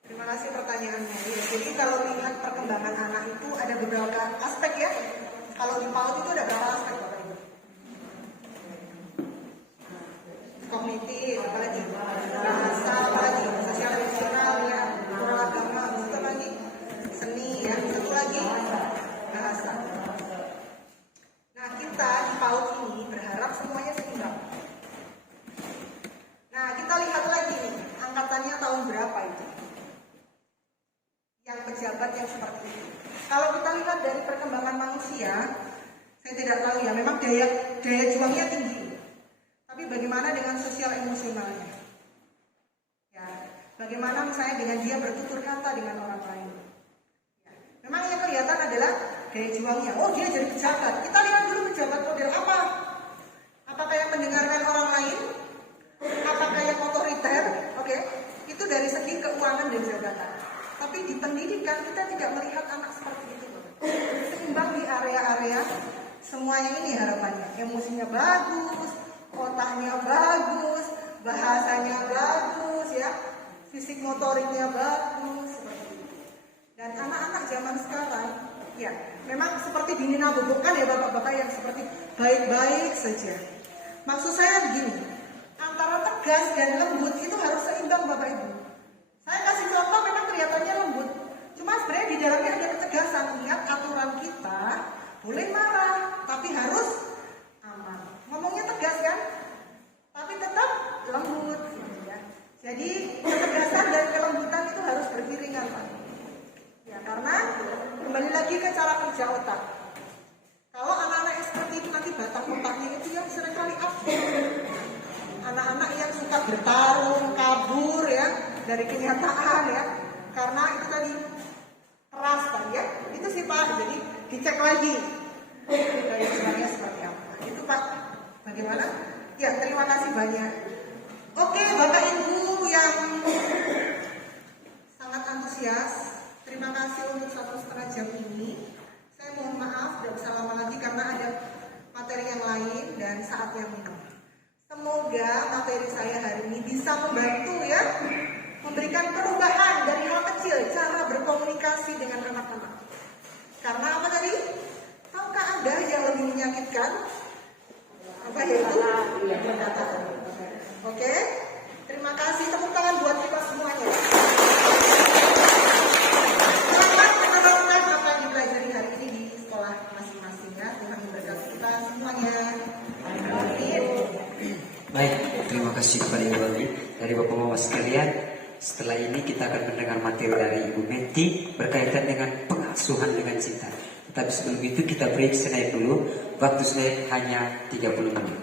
Terima kasih pertanyaannya. Ya, jadi kalau lihat perkembangan anak itu ada beberapa aspek ya. Kalau di PAUD itu ada berapa aspek Bapak Ibu? Kognitif, apalagi bahasa, apalagi sosial emosional ya, moral agama, satu lagi seni ya, satu lagi bahasa. Nah kita di PAUD ini berharap semuanya seimbang. Nah kita lihat lagi nih, angkatannya tahun berapa itu? Yang pejabat yang seperti itu. Kalau kita lihat dari perkembangan manusia, saya tidak tahu ya, memang daya juangnya tinggi. Tapi bagaimana dengan sosial emosionalnya? Ya, bagaimana misalnya dengan dia bertutur kata dengan orang lain? Ya, memang yang kelihatan adalah daya juangnya. Oh, dia jadi pejabat. Kita lihat dulu pejabat model apa? Apakah yang mendengarkan orang lain? Apakah yang otoriter? Oke, itu dari segi keuangan dan jabatan. Tapi di pendidikan kita tidak melihat anak seperti itu. Seimbang di area-area semuanya ini harapannya. Emosinya bagus, otaknya bagus, bahasanya bagus ya, fisik motoriknya bagus seperti itu. Dan anak-anak zaman sekarang ya memang seperti dininabobokan ya bapak-bapak yang seperti baik-baik saja. Maksud saya begini, antara tegas dan lembut itu harus seimbang Bapak Ibu. Saya kasih contoh memang kelihatannya lembut, cuma sebenarnya di dalamnya ada ketegasan. Ingat aturan kita boleh marah, tapi harus aman. Ngomongnya tegas kan, tapi tetap lembut. Ya. Jadi ketegasan dan kelembutan itu harus beriringan Pak. Ya, karena kembali lagi ke cara kerja otak. Kalau anak-anak yang seperti itu nanti batang otaknya itu yang seringkali absen. Anak-anak yang suka bertarung, kabur ya dari kenyataan ya, karena itu tadi keras tadi ya. Itu sih Pak. Jadi dicek lagi dari sebenarnya seperti apa. Itu Pak. Bagaimana? Ya, terima kasih banyak. Oke, Bapak Ibu yang sangat antusias, terima kasih untuk 1,5 jam ini. Saya mohon maaf tidak bisa lama lagi karena ada materi yang lain dan saatnya minum. Semoga materi saya hari ini bisa membantu ya, memberikan perubahan dari hal kecil, cara berkomunikasi dengan anak-anak. Karena apa tadi? Tahukah Anda yang lebih menyakitkan? Apa itu? Perkataan. Oke? Terima kasih, tepuk tangan buat kita semuanya. Selamat menerapkan apa yang dipelajari hari ini di sekolah masing-masing ya. Tuhan memberkati kita semuanya. Amin. Baik, terima kasih kepada Ibu Ali. Dari Bapak Mama sekalian, setelah ini kita akan mendengar materi dari Ibu Menti berkaitan dengan pengasuhan dengan cinta. Tetapi sebelum itu kita break sejenak dulu. Waktu snack hanya 30 menit.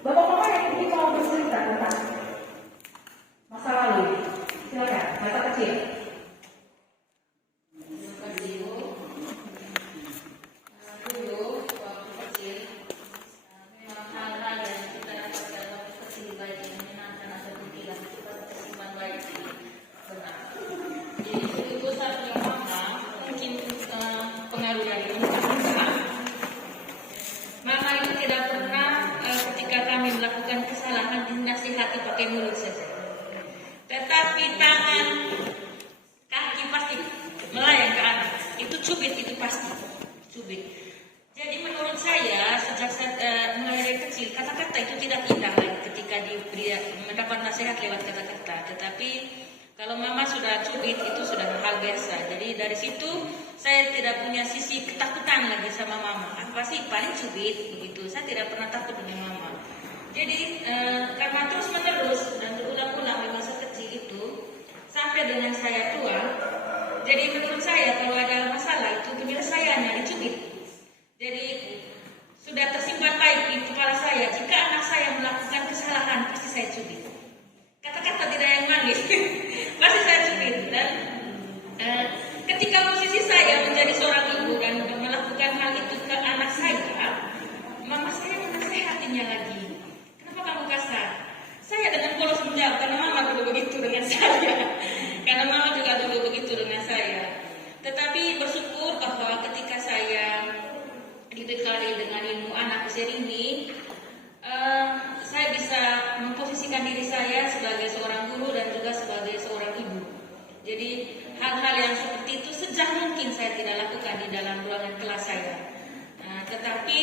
Bapak-bapak yang ingin mau bercerita tentang masa lalu, silakan, masa kecil. Dulu waktu kecil, memang hal-hal yang kita dapatkan waktu kecil baik yang menyenangkan atau tidak kita tersimpan baik benar. Jadi itu satu yang mama mungkin pengaruh dari mama itu tidak pernah ketika kami melakukan kesalahan dinasihati pakai mulut saja, tetapi tangan, kaki pasti melayang ke anak. Itu cubit, itu pasti cubit. Jadi menurut saya sejak mulai dari kecil kata-kata itu tidak indah lagi ketika dia mendapat nasihat lewat kata-kata. Tetapi kalau mama sudah cubit itu sudah hal biasa. Jadi dari situ saya tidak punya sisi ketakutan lagi sama mama. Apa sih paling cubit begitu. Saya tidak pernah takut dengan mama. Jadi karena terus menerus dan berulang-ulang di masa kecil itu sampai dengan saya tua. Jadi menurut saya kalau ada masalah itu penyelesaiannya dicubit. Jadi sudah tersimpan baik di kepala saya. Jika anak saya melakukan kesalahan pasti saya cubit. Kata-kata tidak yang manis pasti saya cubit. Dan ketika posisi saya menjadi seorang ibu dan melakukan hal itu ke anak saya, mama saya menasehatinya lagi. Kenapa kamu kasar? Saya dengan polos menjawab karena mama dulu begitu dengan saya. Karena mama juga dulu begitu dengan saya. Tetapi bersyukur bahwa ketika saya dibekali dengan ilmu anak usia ini, saya bisa memposisikan diri saya sebagai seorang guru dan juga sebagai seorang ibu. Jadi hal-hal yang seperti itu sejak mungkin saya tidak lakukan di dalam ruangan kelas saya. Tetapi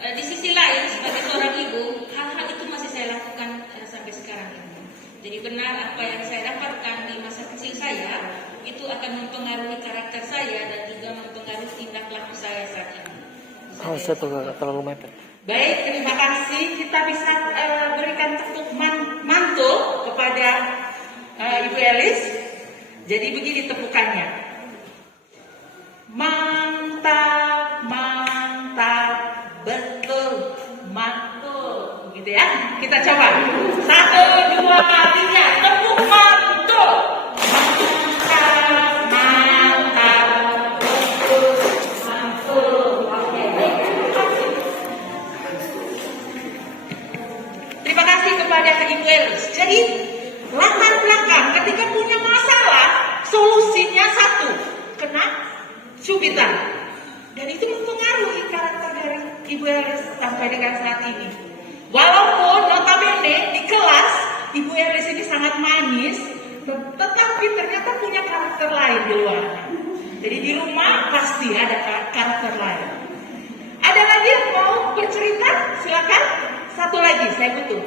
di sisi lain sebagai seorang ibu, hal-hal itu masih saya lakukan sampai sekarang ini. Jadi benar apa yang saya dapatkan di masa kecil saya itu akan mempengaruhi karakter saya dan juga mempengaruhi tindak laku saya saat ini. Terlalu mepet. Baik, terima kasih. Kita bisa berikan tepuk mantul kepada Ibu Elis. Jadi begini tepukannya. Mantap, mantap, betul, mantul. Gitu ya. Kita coba. 1, 2, 3, tepuk mantul. Mantap, mantap, betul, mantul. Oke, baik. Terima kasih kepada Ibu Elis. Jadi latar belakang ketika punya masalah, solusinya satu, kena cubitan. Dan itu mempengaruhi karakter dari Ibu Elis sampai dengan saat ini. Walaupun notabene di kelas Ibu Elis ini sangat manis, tetapi ternyata punya karakter lain di luar. Jadi di rumah pasti ada karakter lain. Satu lagi, saya butuh.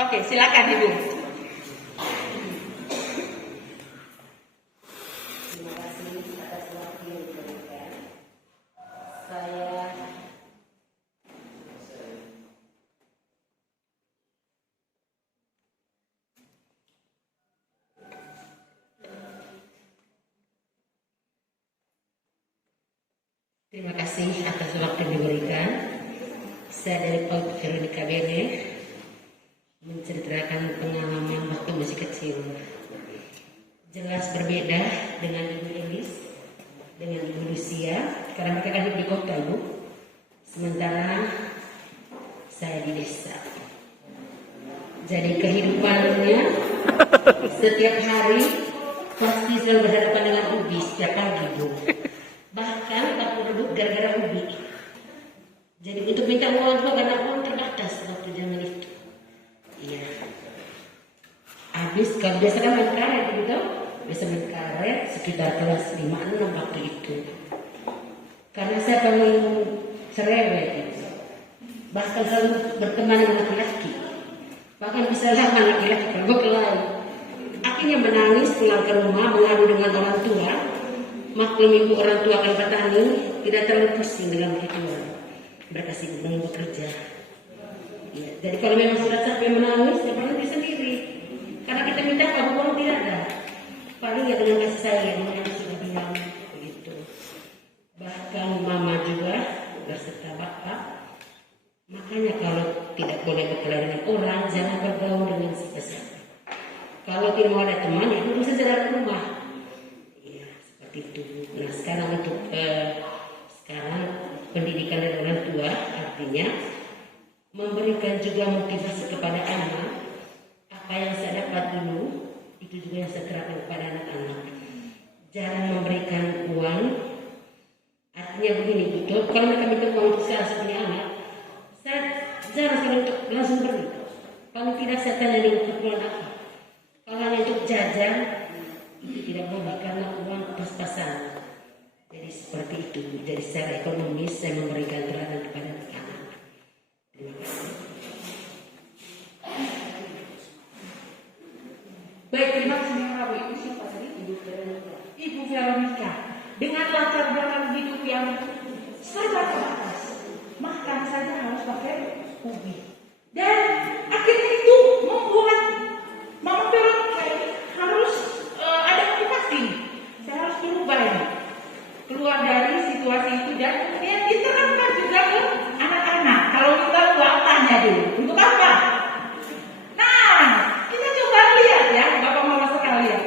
Oke, silakan Ibu. Terima kasih atas waktu yang diberikan. Saya terima kasih atas waktu yang diberikan. Saya dari Paut Veronica Bene menceritakan pengalaman waktu masih kecil. Jelas berbeda dengan Ibu Elis, dengan Ibu Lucia, karena mereka kan hidup di kota, Ibu. Sementara saya di desa. Jadi kehidupannya setiap hari pasti selalu berhadapan dengan ubi setiap pagi, Bu. Bahkan tak produk gara-gara ubi. Jadi untuk minta uang juga karena uang terbatas waktu zaman itu. Iya. Habis kalau biasa kan main karet gitu, biasa main karet sekitar kelas 5-6 waktu itu. Karena saya paling cerewet gitu. Bahkan selalu berteman dengan laki-laki. Bahkan bisa lama laki-laki kalau berkelahi. Akhirnya menangis pulang ke rumah mengadu dengan orang tua. Maklum ibu orang tua akan petani, tidak terlalu pusing dalam perhitungan. Mereka sibuk dengan bekerja. Ya, jadi kalau memang sudah capek menangis, ya berhenti sendiri. Karena kita minta apa uang tidak ada. Paling ya dengan kasih sayang yang sudah bilang begitu. Bahkan mama juga berserta bapak. Makanya kalau tidak boleh berkelahi dengan orang, jangan bergaul dengan siapa-siapa. Kalau tidak mau ada teman, ya duduk saja dalam rumah. Itu. Nah sekarang untuk sekarang pendidikan dari orang tua artinya memberikan juga motivasi kepada anak. Apa yang saya dapat dulu itu juga yang saya terapkan kepada anak-anak. Jangan memberikan uang. Artinya begini gitu. Kalau mereka minta uang untuk saya punya anak, saya jarang sekali untuk langsung beri. Paling tidak saya tanya dulu keperluan apa. Kalau hanya untuk jajan itu tidak boleh karena uang pas-pasan. Jadi seperti itu. Jadi secara ekonomis saya memberikan teladan kepada anak. Terima kasih. Baik, terima kasih Rabu. Ibu siapa tadi? Ibu Veronica. Dengan latar belakang hidup yang serba terbatas, makan saja harus pakai ubi. Dan akhirnya itu membuat Mama Veronica harus ada motivasi. Saya harus berubah ini. Keluar dari situasi itu dan kemudian diterapkan juga ke anak-anak. Kalau kita uang tanya dulu, untuk apa? Nah, kita coba lihat ya, Bapak Mama sekalian.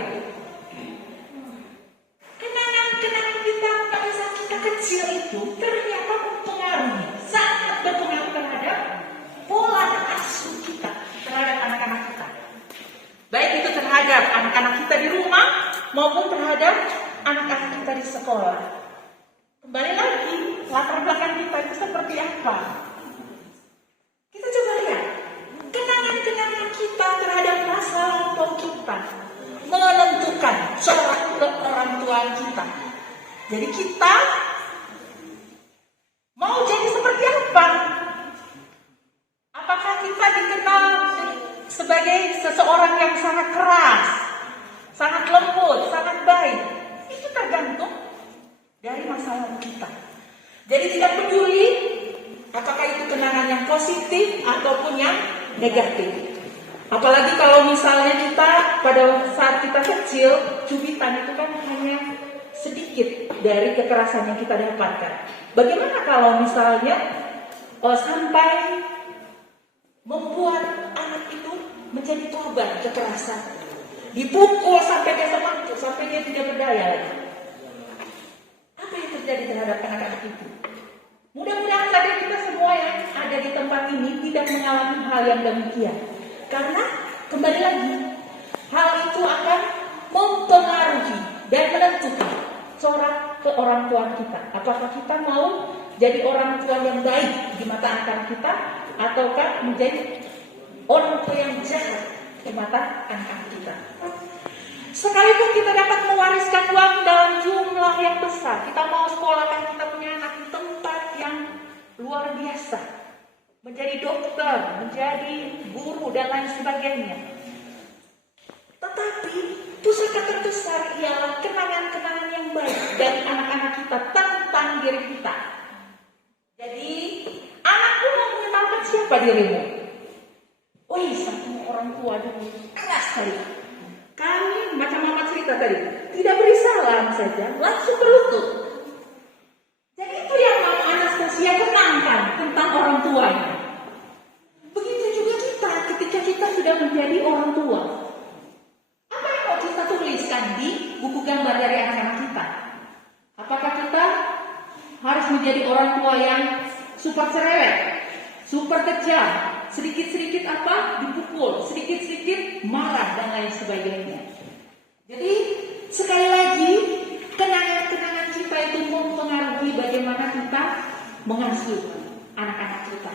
Kenangan-kenangan kita pada saat kita kecil itu ternyata mempengaruhi, sangat berpengaruh terhadap pola asuh kita terhadap anak-anak kita. Baik itu terhadap anak-anak kita di rumah maupun terhadap anak-anak kita di sekolah. Kembali lagi, latar belakang kita itu seperti apa? Kita coba lihat. Kenangan-kenangan kita terhadap masa lampau kita menentukan corak ke orang tua kita. Jadi kita mau jadi seperti apa? Apakah kita dikenal sebagai seseorang yang sangat keras, sangat lembut, sangat baik? Itu tergantung dari masa lalu kita. Jadi tidak peduli apakah itu kenangan yang positif ataupun yang negatif. Apalagi kalau misalnya kita pada saat kita kecil, cubitan itu kan hanya sedikit dari kekerasan yang kita dapatkan. Bagaimana kalau misalnya sampai membuat anak itu menjadi korban kekerasan, dipukul sampai dia semangkuk, sampai dia tidak berdaya lagi. Apa yang terjadi terhadap anak-anak itu? Mudah-mudahan saja kita semua yang ada di tempat ini tidak mengalami hal yang demikian. Karena kembali lagi, hal itu akan mempengaruhi dan menentukan corak ke orang tua kita. Apakah kita mau jadi orang tua yang baik di mata anak-anak kita, ataukah menjadi orang tua yang jahat di mata anak-anak kita. Sekalipun kita dapat mewariskan uang dalam jumlah yang besar, kita mau sekolahkan kita punya anak di tempat yang luar luar biasa. Menjadi dokter, menjadi guru, dan lain sebagainya. Tetapi pusaka terbesar ialah kenangan-kenangan yang baik dari anak-anak kita tentang diri kita. Jadi, anakku mau mengenalkan siapa dirimu? Wih, sama orang tua dulu keras tadi. Kami, macam mama cerita tadi, tidak beri salam saja, langsung berlutut. Jadi itu yang mau Anastasia kenangkan tentang orang tuanya. Begitu juga kita ketika kita sudah menjadi orang tua. Apa yang mau kita tuliskan di buku gambar dari anak-anak kita? Apakah kita harus menjadi orang tua yang super cerewet, super kejam, sedikit-sedikit apa dipukul, sedikit-sedikit marah dan lain sebagainya. Jadi sekali lagi kenangan-kenangan kita itu mempengaruhi bagaimana kita mengasuh anak-anak kita.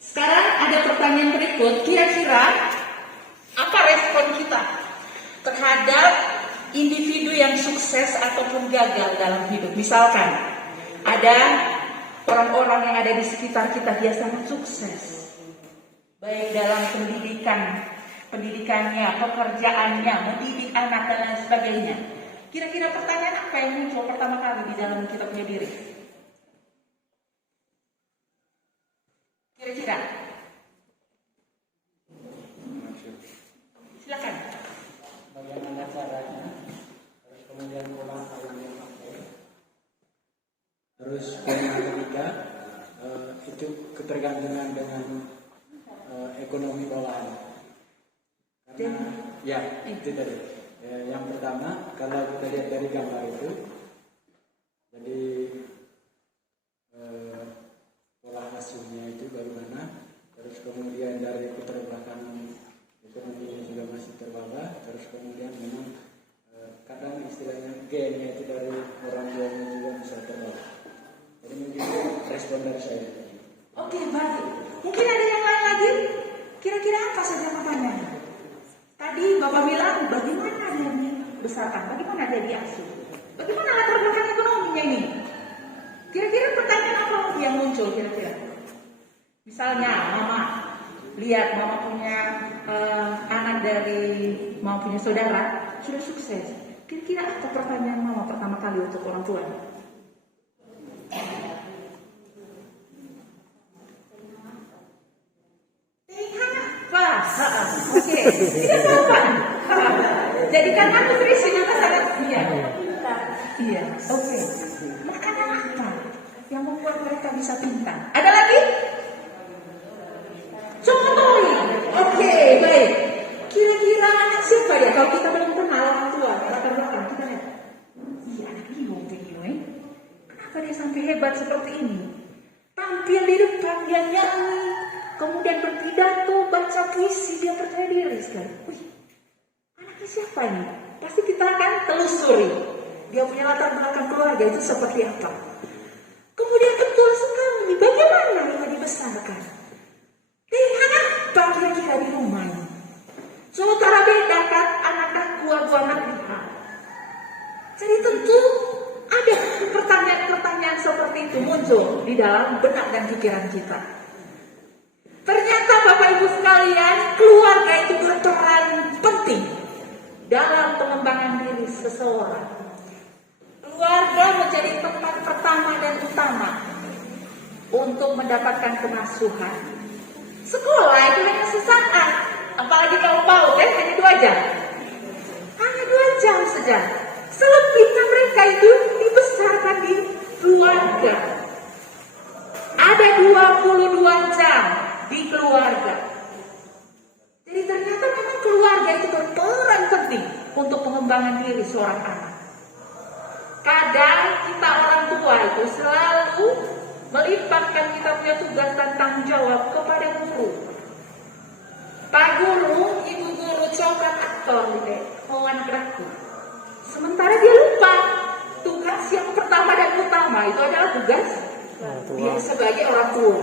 Sekarang ada pertanyaan berikut, kira-kira apa respon kita terhadap individu yang sukses ataupun gagal dalam hidup? Misalkan ada orang-orang yang ada di sekitar kita, dia sangat sukses, baik dalam pendidikannya, pekerjaannya, mendidik anak dan lain sebagainya. Kira-kira pertanyaan apa yang muncul pertama kali di dalam kita punya diri? Kira-kira? Silakan. Bagaimana caranya, terus kemudian pola yang dia pakai, terus yang ketiga itu ketergantungan dengan ekonomi olahan. Karena ya itu tadi. Yang pertama, kalau kita lihat dari gambar itu, jadi pola asuhnya itu bagaimana, terus kemudian dari keterbelakangan ekonominya juga masih terbawah, terus kemudian memang kadang istilahnya gennya itu dari orang tuanya juga bisa terbawah. Jadi mungkin respon dari saya. Oke, baik. Mungkin ada yang lain lagi? Kira-kira apa saja pertanyaannya? Tadi Bapak bilang bagaimana dia dibesarkan, bagaimana dia diasuh, bagaimana latar belakang ekonominya ini. Kira-kira pertanyaan apa yang muncul kira-kira? Misalnya mama, lihat mama punya anak dari mama punya saudara sudah sukses. Kira-kira apa pertanyaan mama pertama kali untuk orang tua? Oke, tidak apa-apa. Jadi karena nutrisi juga sangat iya, oke. Makanan apa yang membuat mereka bisa pintar? Ada lagi? Contohnya, oke, baik. Kira-kira anak siapa dia? Kalau kita belum kenal orang tua, latar belakang kita lihat. Iya, anak ini begini. Kenapa dia sampai hebat seperti ini? Tampil di depan, dia nyanyi, kemudian berpidato, baca puisi, dia percaya diri sekali. Wih, anaknya siapa ini? Pasti kita akan telusuri. Dia punya latar belakang keluarga itu seperti apa. Kemudian betul sekali, bagaimana dia dibesarkan? Dengan apa kira-kira di rumah ini? Saudara beda kan anak-anak gua anak lihat. Jadi tentu ada pertanyaan-pertanyaan seperti itu muncul di dalam benak dan pikiran kita. Ternyata Bapak Ibu sekalian, keluarga itu berperan penting dalam pengembangan diri seseorang. Keluarga menjadi tempat pertama dan utama untuk mendapatkan pengasuhan. Sekolah itu hanya sesaat, apalagi kalau PAUD hanya 2 jam. Hanya 2 jam saja. Selebihnya mereka itu dibesarkan di keluarga. Ada 22 jam di keluarga. Jadi ternyata memang keluarga itu berperan penting untuk pengembangan diri seorang anak. Kadang kita orang tua itu selalu melimpahkan kita punya tugas dan tanggung jawab kepada guru. Pak guru, ibu guru, coba aktor gitu, mau anak-anakku. Sementara dia lupa tugas yang pertama dan utama itu adalah tugas dia sebagai orang tua.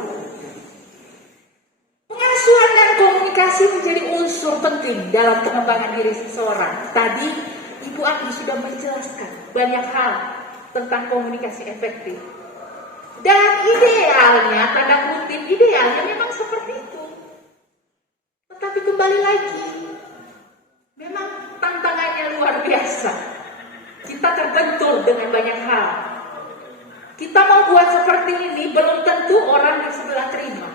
Pengasuhan dan komunikasi menjadi unsur penting dalam pengembangan diri seseorang. Tadi Ibu Andi sudah menjelaskan banyak hal tentang komunikasi efektif. Dan idealnya, tanda kutip idealnya memang seperti itu. Tetapi kembali lagi, memang tantangannya luar biasa. Kita terbentur dengan banyak hal. Kita mau buat seperti ini, belum tentu orang di sebelah terima.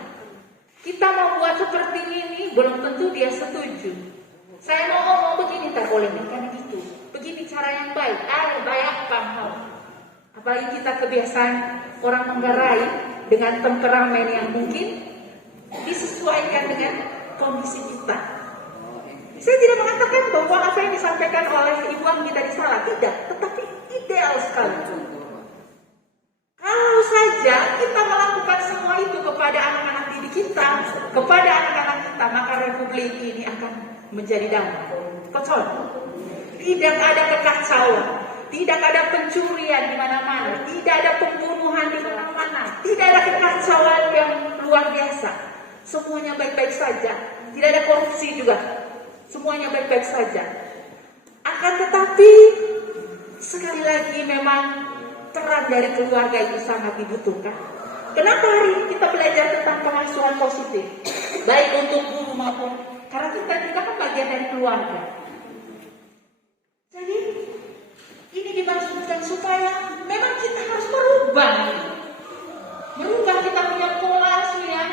Kita mau buat seperti ini, belum tentu dia setuju. Saya mau ngomong begini, tak boleh kan gitu. Begini cara yang baik, banyak hal. Apalagi kita kebiasaan orang Manggarai dengan temperamen yang mungkin disesuaikan dengan kondisi kita. Saya tidak mengatakan bahwa apa yang disampaikan oleh Ibu Anggi tadi salah, tidak. Tetapi ideal sekali. Kalau saja kita melakukan semua itu kepada anak-anak didik kita, kepada anak-anak kita, maka republik ini akan menjadi damai. Kocok. Tidak ada kekacauan, tidak ada pencurian di mana-mana, tidak ada pembunuhan di mana-mana, tidak ada kekacauan yang luar biasa. Semuanya baik-baik saja, tidak ada korupsi juga. Semuanya baik-baik saja. Akan tetapi sekali lagi memang peran dari keluarga itu sangat dibutuhkan. Kenapa hari ini kita belajar tentang pengasuhan positif, baik untuk guru maupun karena kita juga kan bagian dari keluarga. Jadi ini dimaksudkan supaya memang kita harus merubah kita punya pola asuh yang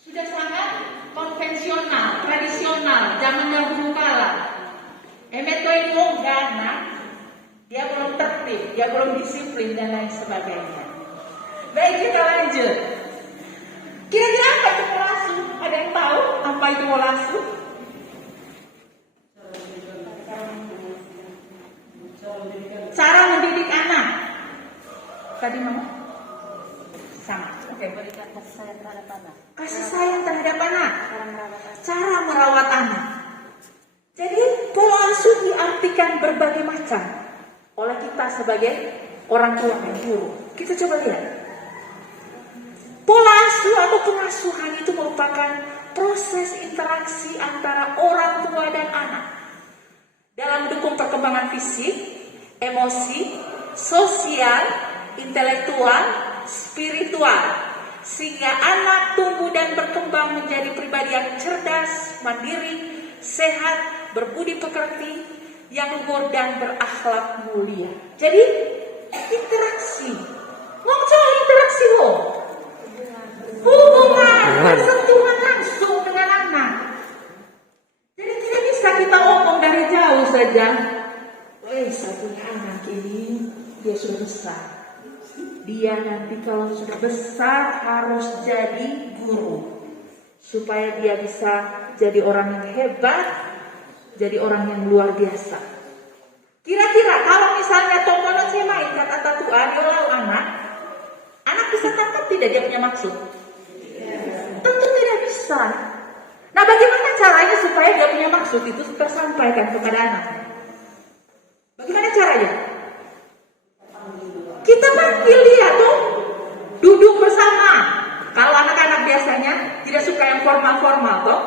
sudah sangat konvensional, tradisional, zaman dahulu kala. Emeto ini gana, dia belum tertib, dia belum disiplin dan lain sebagainya. Baik, kita lanjut. Kira-kira apa itu pola asuh? Ada yang tahu apa itu pola asuh? Cara mendidik anak. Tadi mau? Sama. Oke. Berikan kasih sayang terhadap anak. Kasih sayang terhadap anak. Cara merawat anak. Jadi pola asuh diartikan berbagai macam oleh kita sebagai orang tua dan guru. Kita coba lihat. Pola asuh atau pengasuhan itu merupakan proses interaksi antara orang tua dan anak dalam mendukung perkembangan fisik, emosi, sosial, intelektual, spiritual, sehingga anak tumbuh dan berkembang menjadi pribadi yang cerdas, mandiri, sehat, berbudi pekerti, yang luhur dan berakhlak mulia. Jadi interaksi, ngomong interaksi loh, hubungan, sentuhan langsung dengan anak. Jadi tidak bisa kita ngomong dari jauh saja. Satu anak ini dia sudah besar. Dia nanti kalau sudah besar harus jadi guru supaya dia bisa jadi orang yang hebat, jadi orang yang luar biasa. Kira-kira kalau misalnya tontonan saya main kata tatua dia lalu anak bisa tangkap tidak dia punya maksud? Tentu tidak bisa. Nah, bagaimana caranya supaya dia punya maksud itu tersampaikan kepada anaknya? Bagaimana caranya? Kita panggil dia tuh, duduk bersama. Kalau anak-anak biasanya tidak suka yang formal-formal tuh,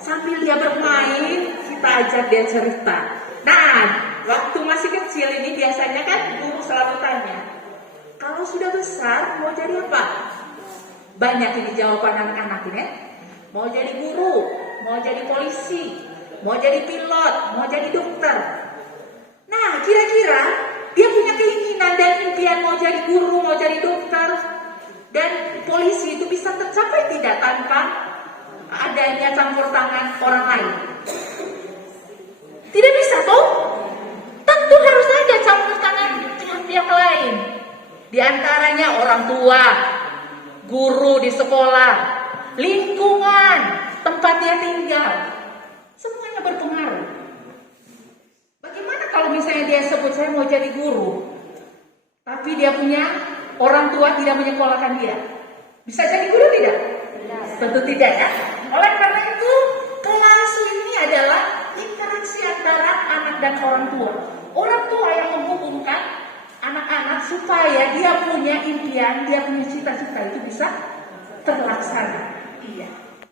sambil dia bermain, kita ajak dia cerita. Nah, waktu masih kecil ini biasanya kan guru selalu tanya, kalau sudah besar mau jadi apa? Banyak ini jawaban anak-anak ini. Mau jadi guru, mau jadi polisi, mau jadi pilot, mau jadi dokter. Nah, kira-kira dia punya keinginan dan impian mau jadi guru, mau jadi dokter dan polisi itu bisa tercapai tidak tanpa adanya campur tangan orang lain? Tidak bisa toh? Tentu harus ada campur tangan pihak lain. Di antaranya orang tua, guru di sekolah, lingkungan, tempat dia tinggal. Semuanya berpengaruh. Bagaimana kalau misalnya dia sebut saya mau jadi guru, tapi dia punya orang tua tidak menyekolahkan dia, bisa jadi guru tidak? Tentu tidak ya. Oleh karena itu pola asuh ini adalah interaksi antara anak dan orang tua. Orang tua yang menghubungkan anak-anak supaya dia punya impian, dia punya cita-cita itu bisa terlaksana. Iya.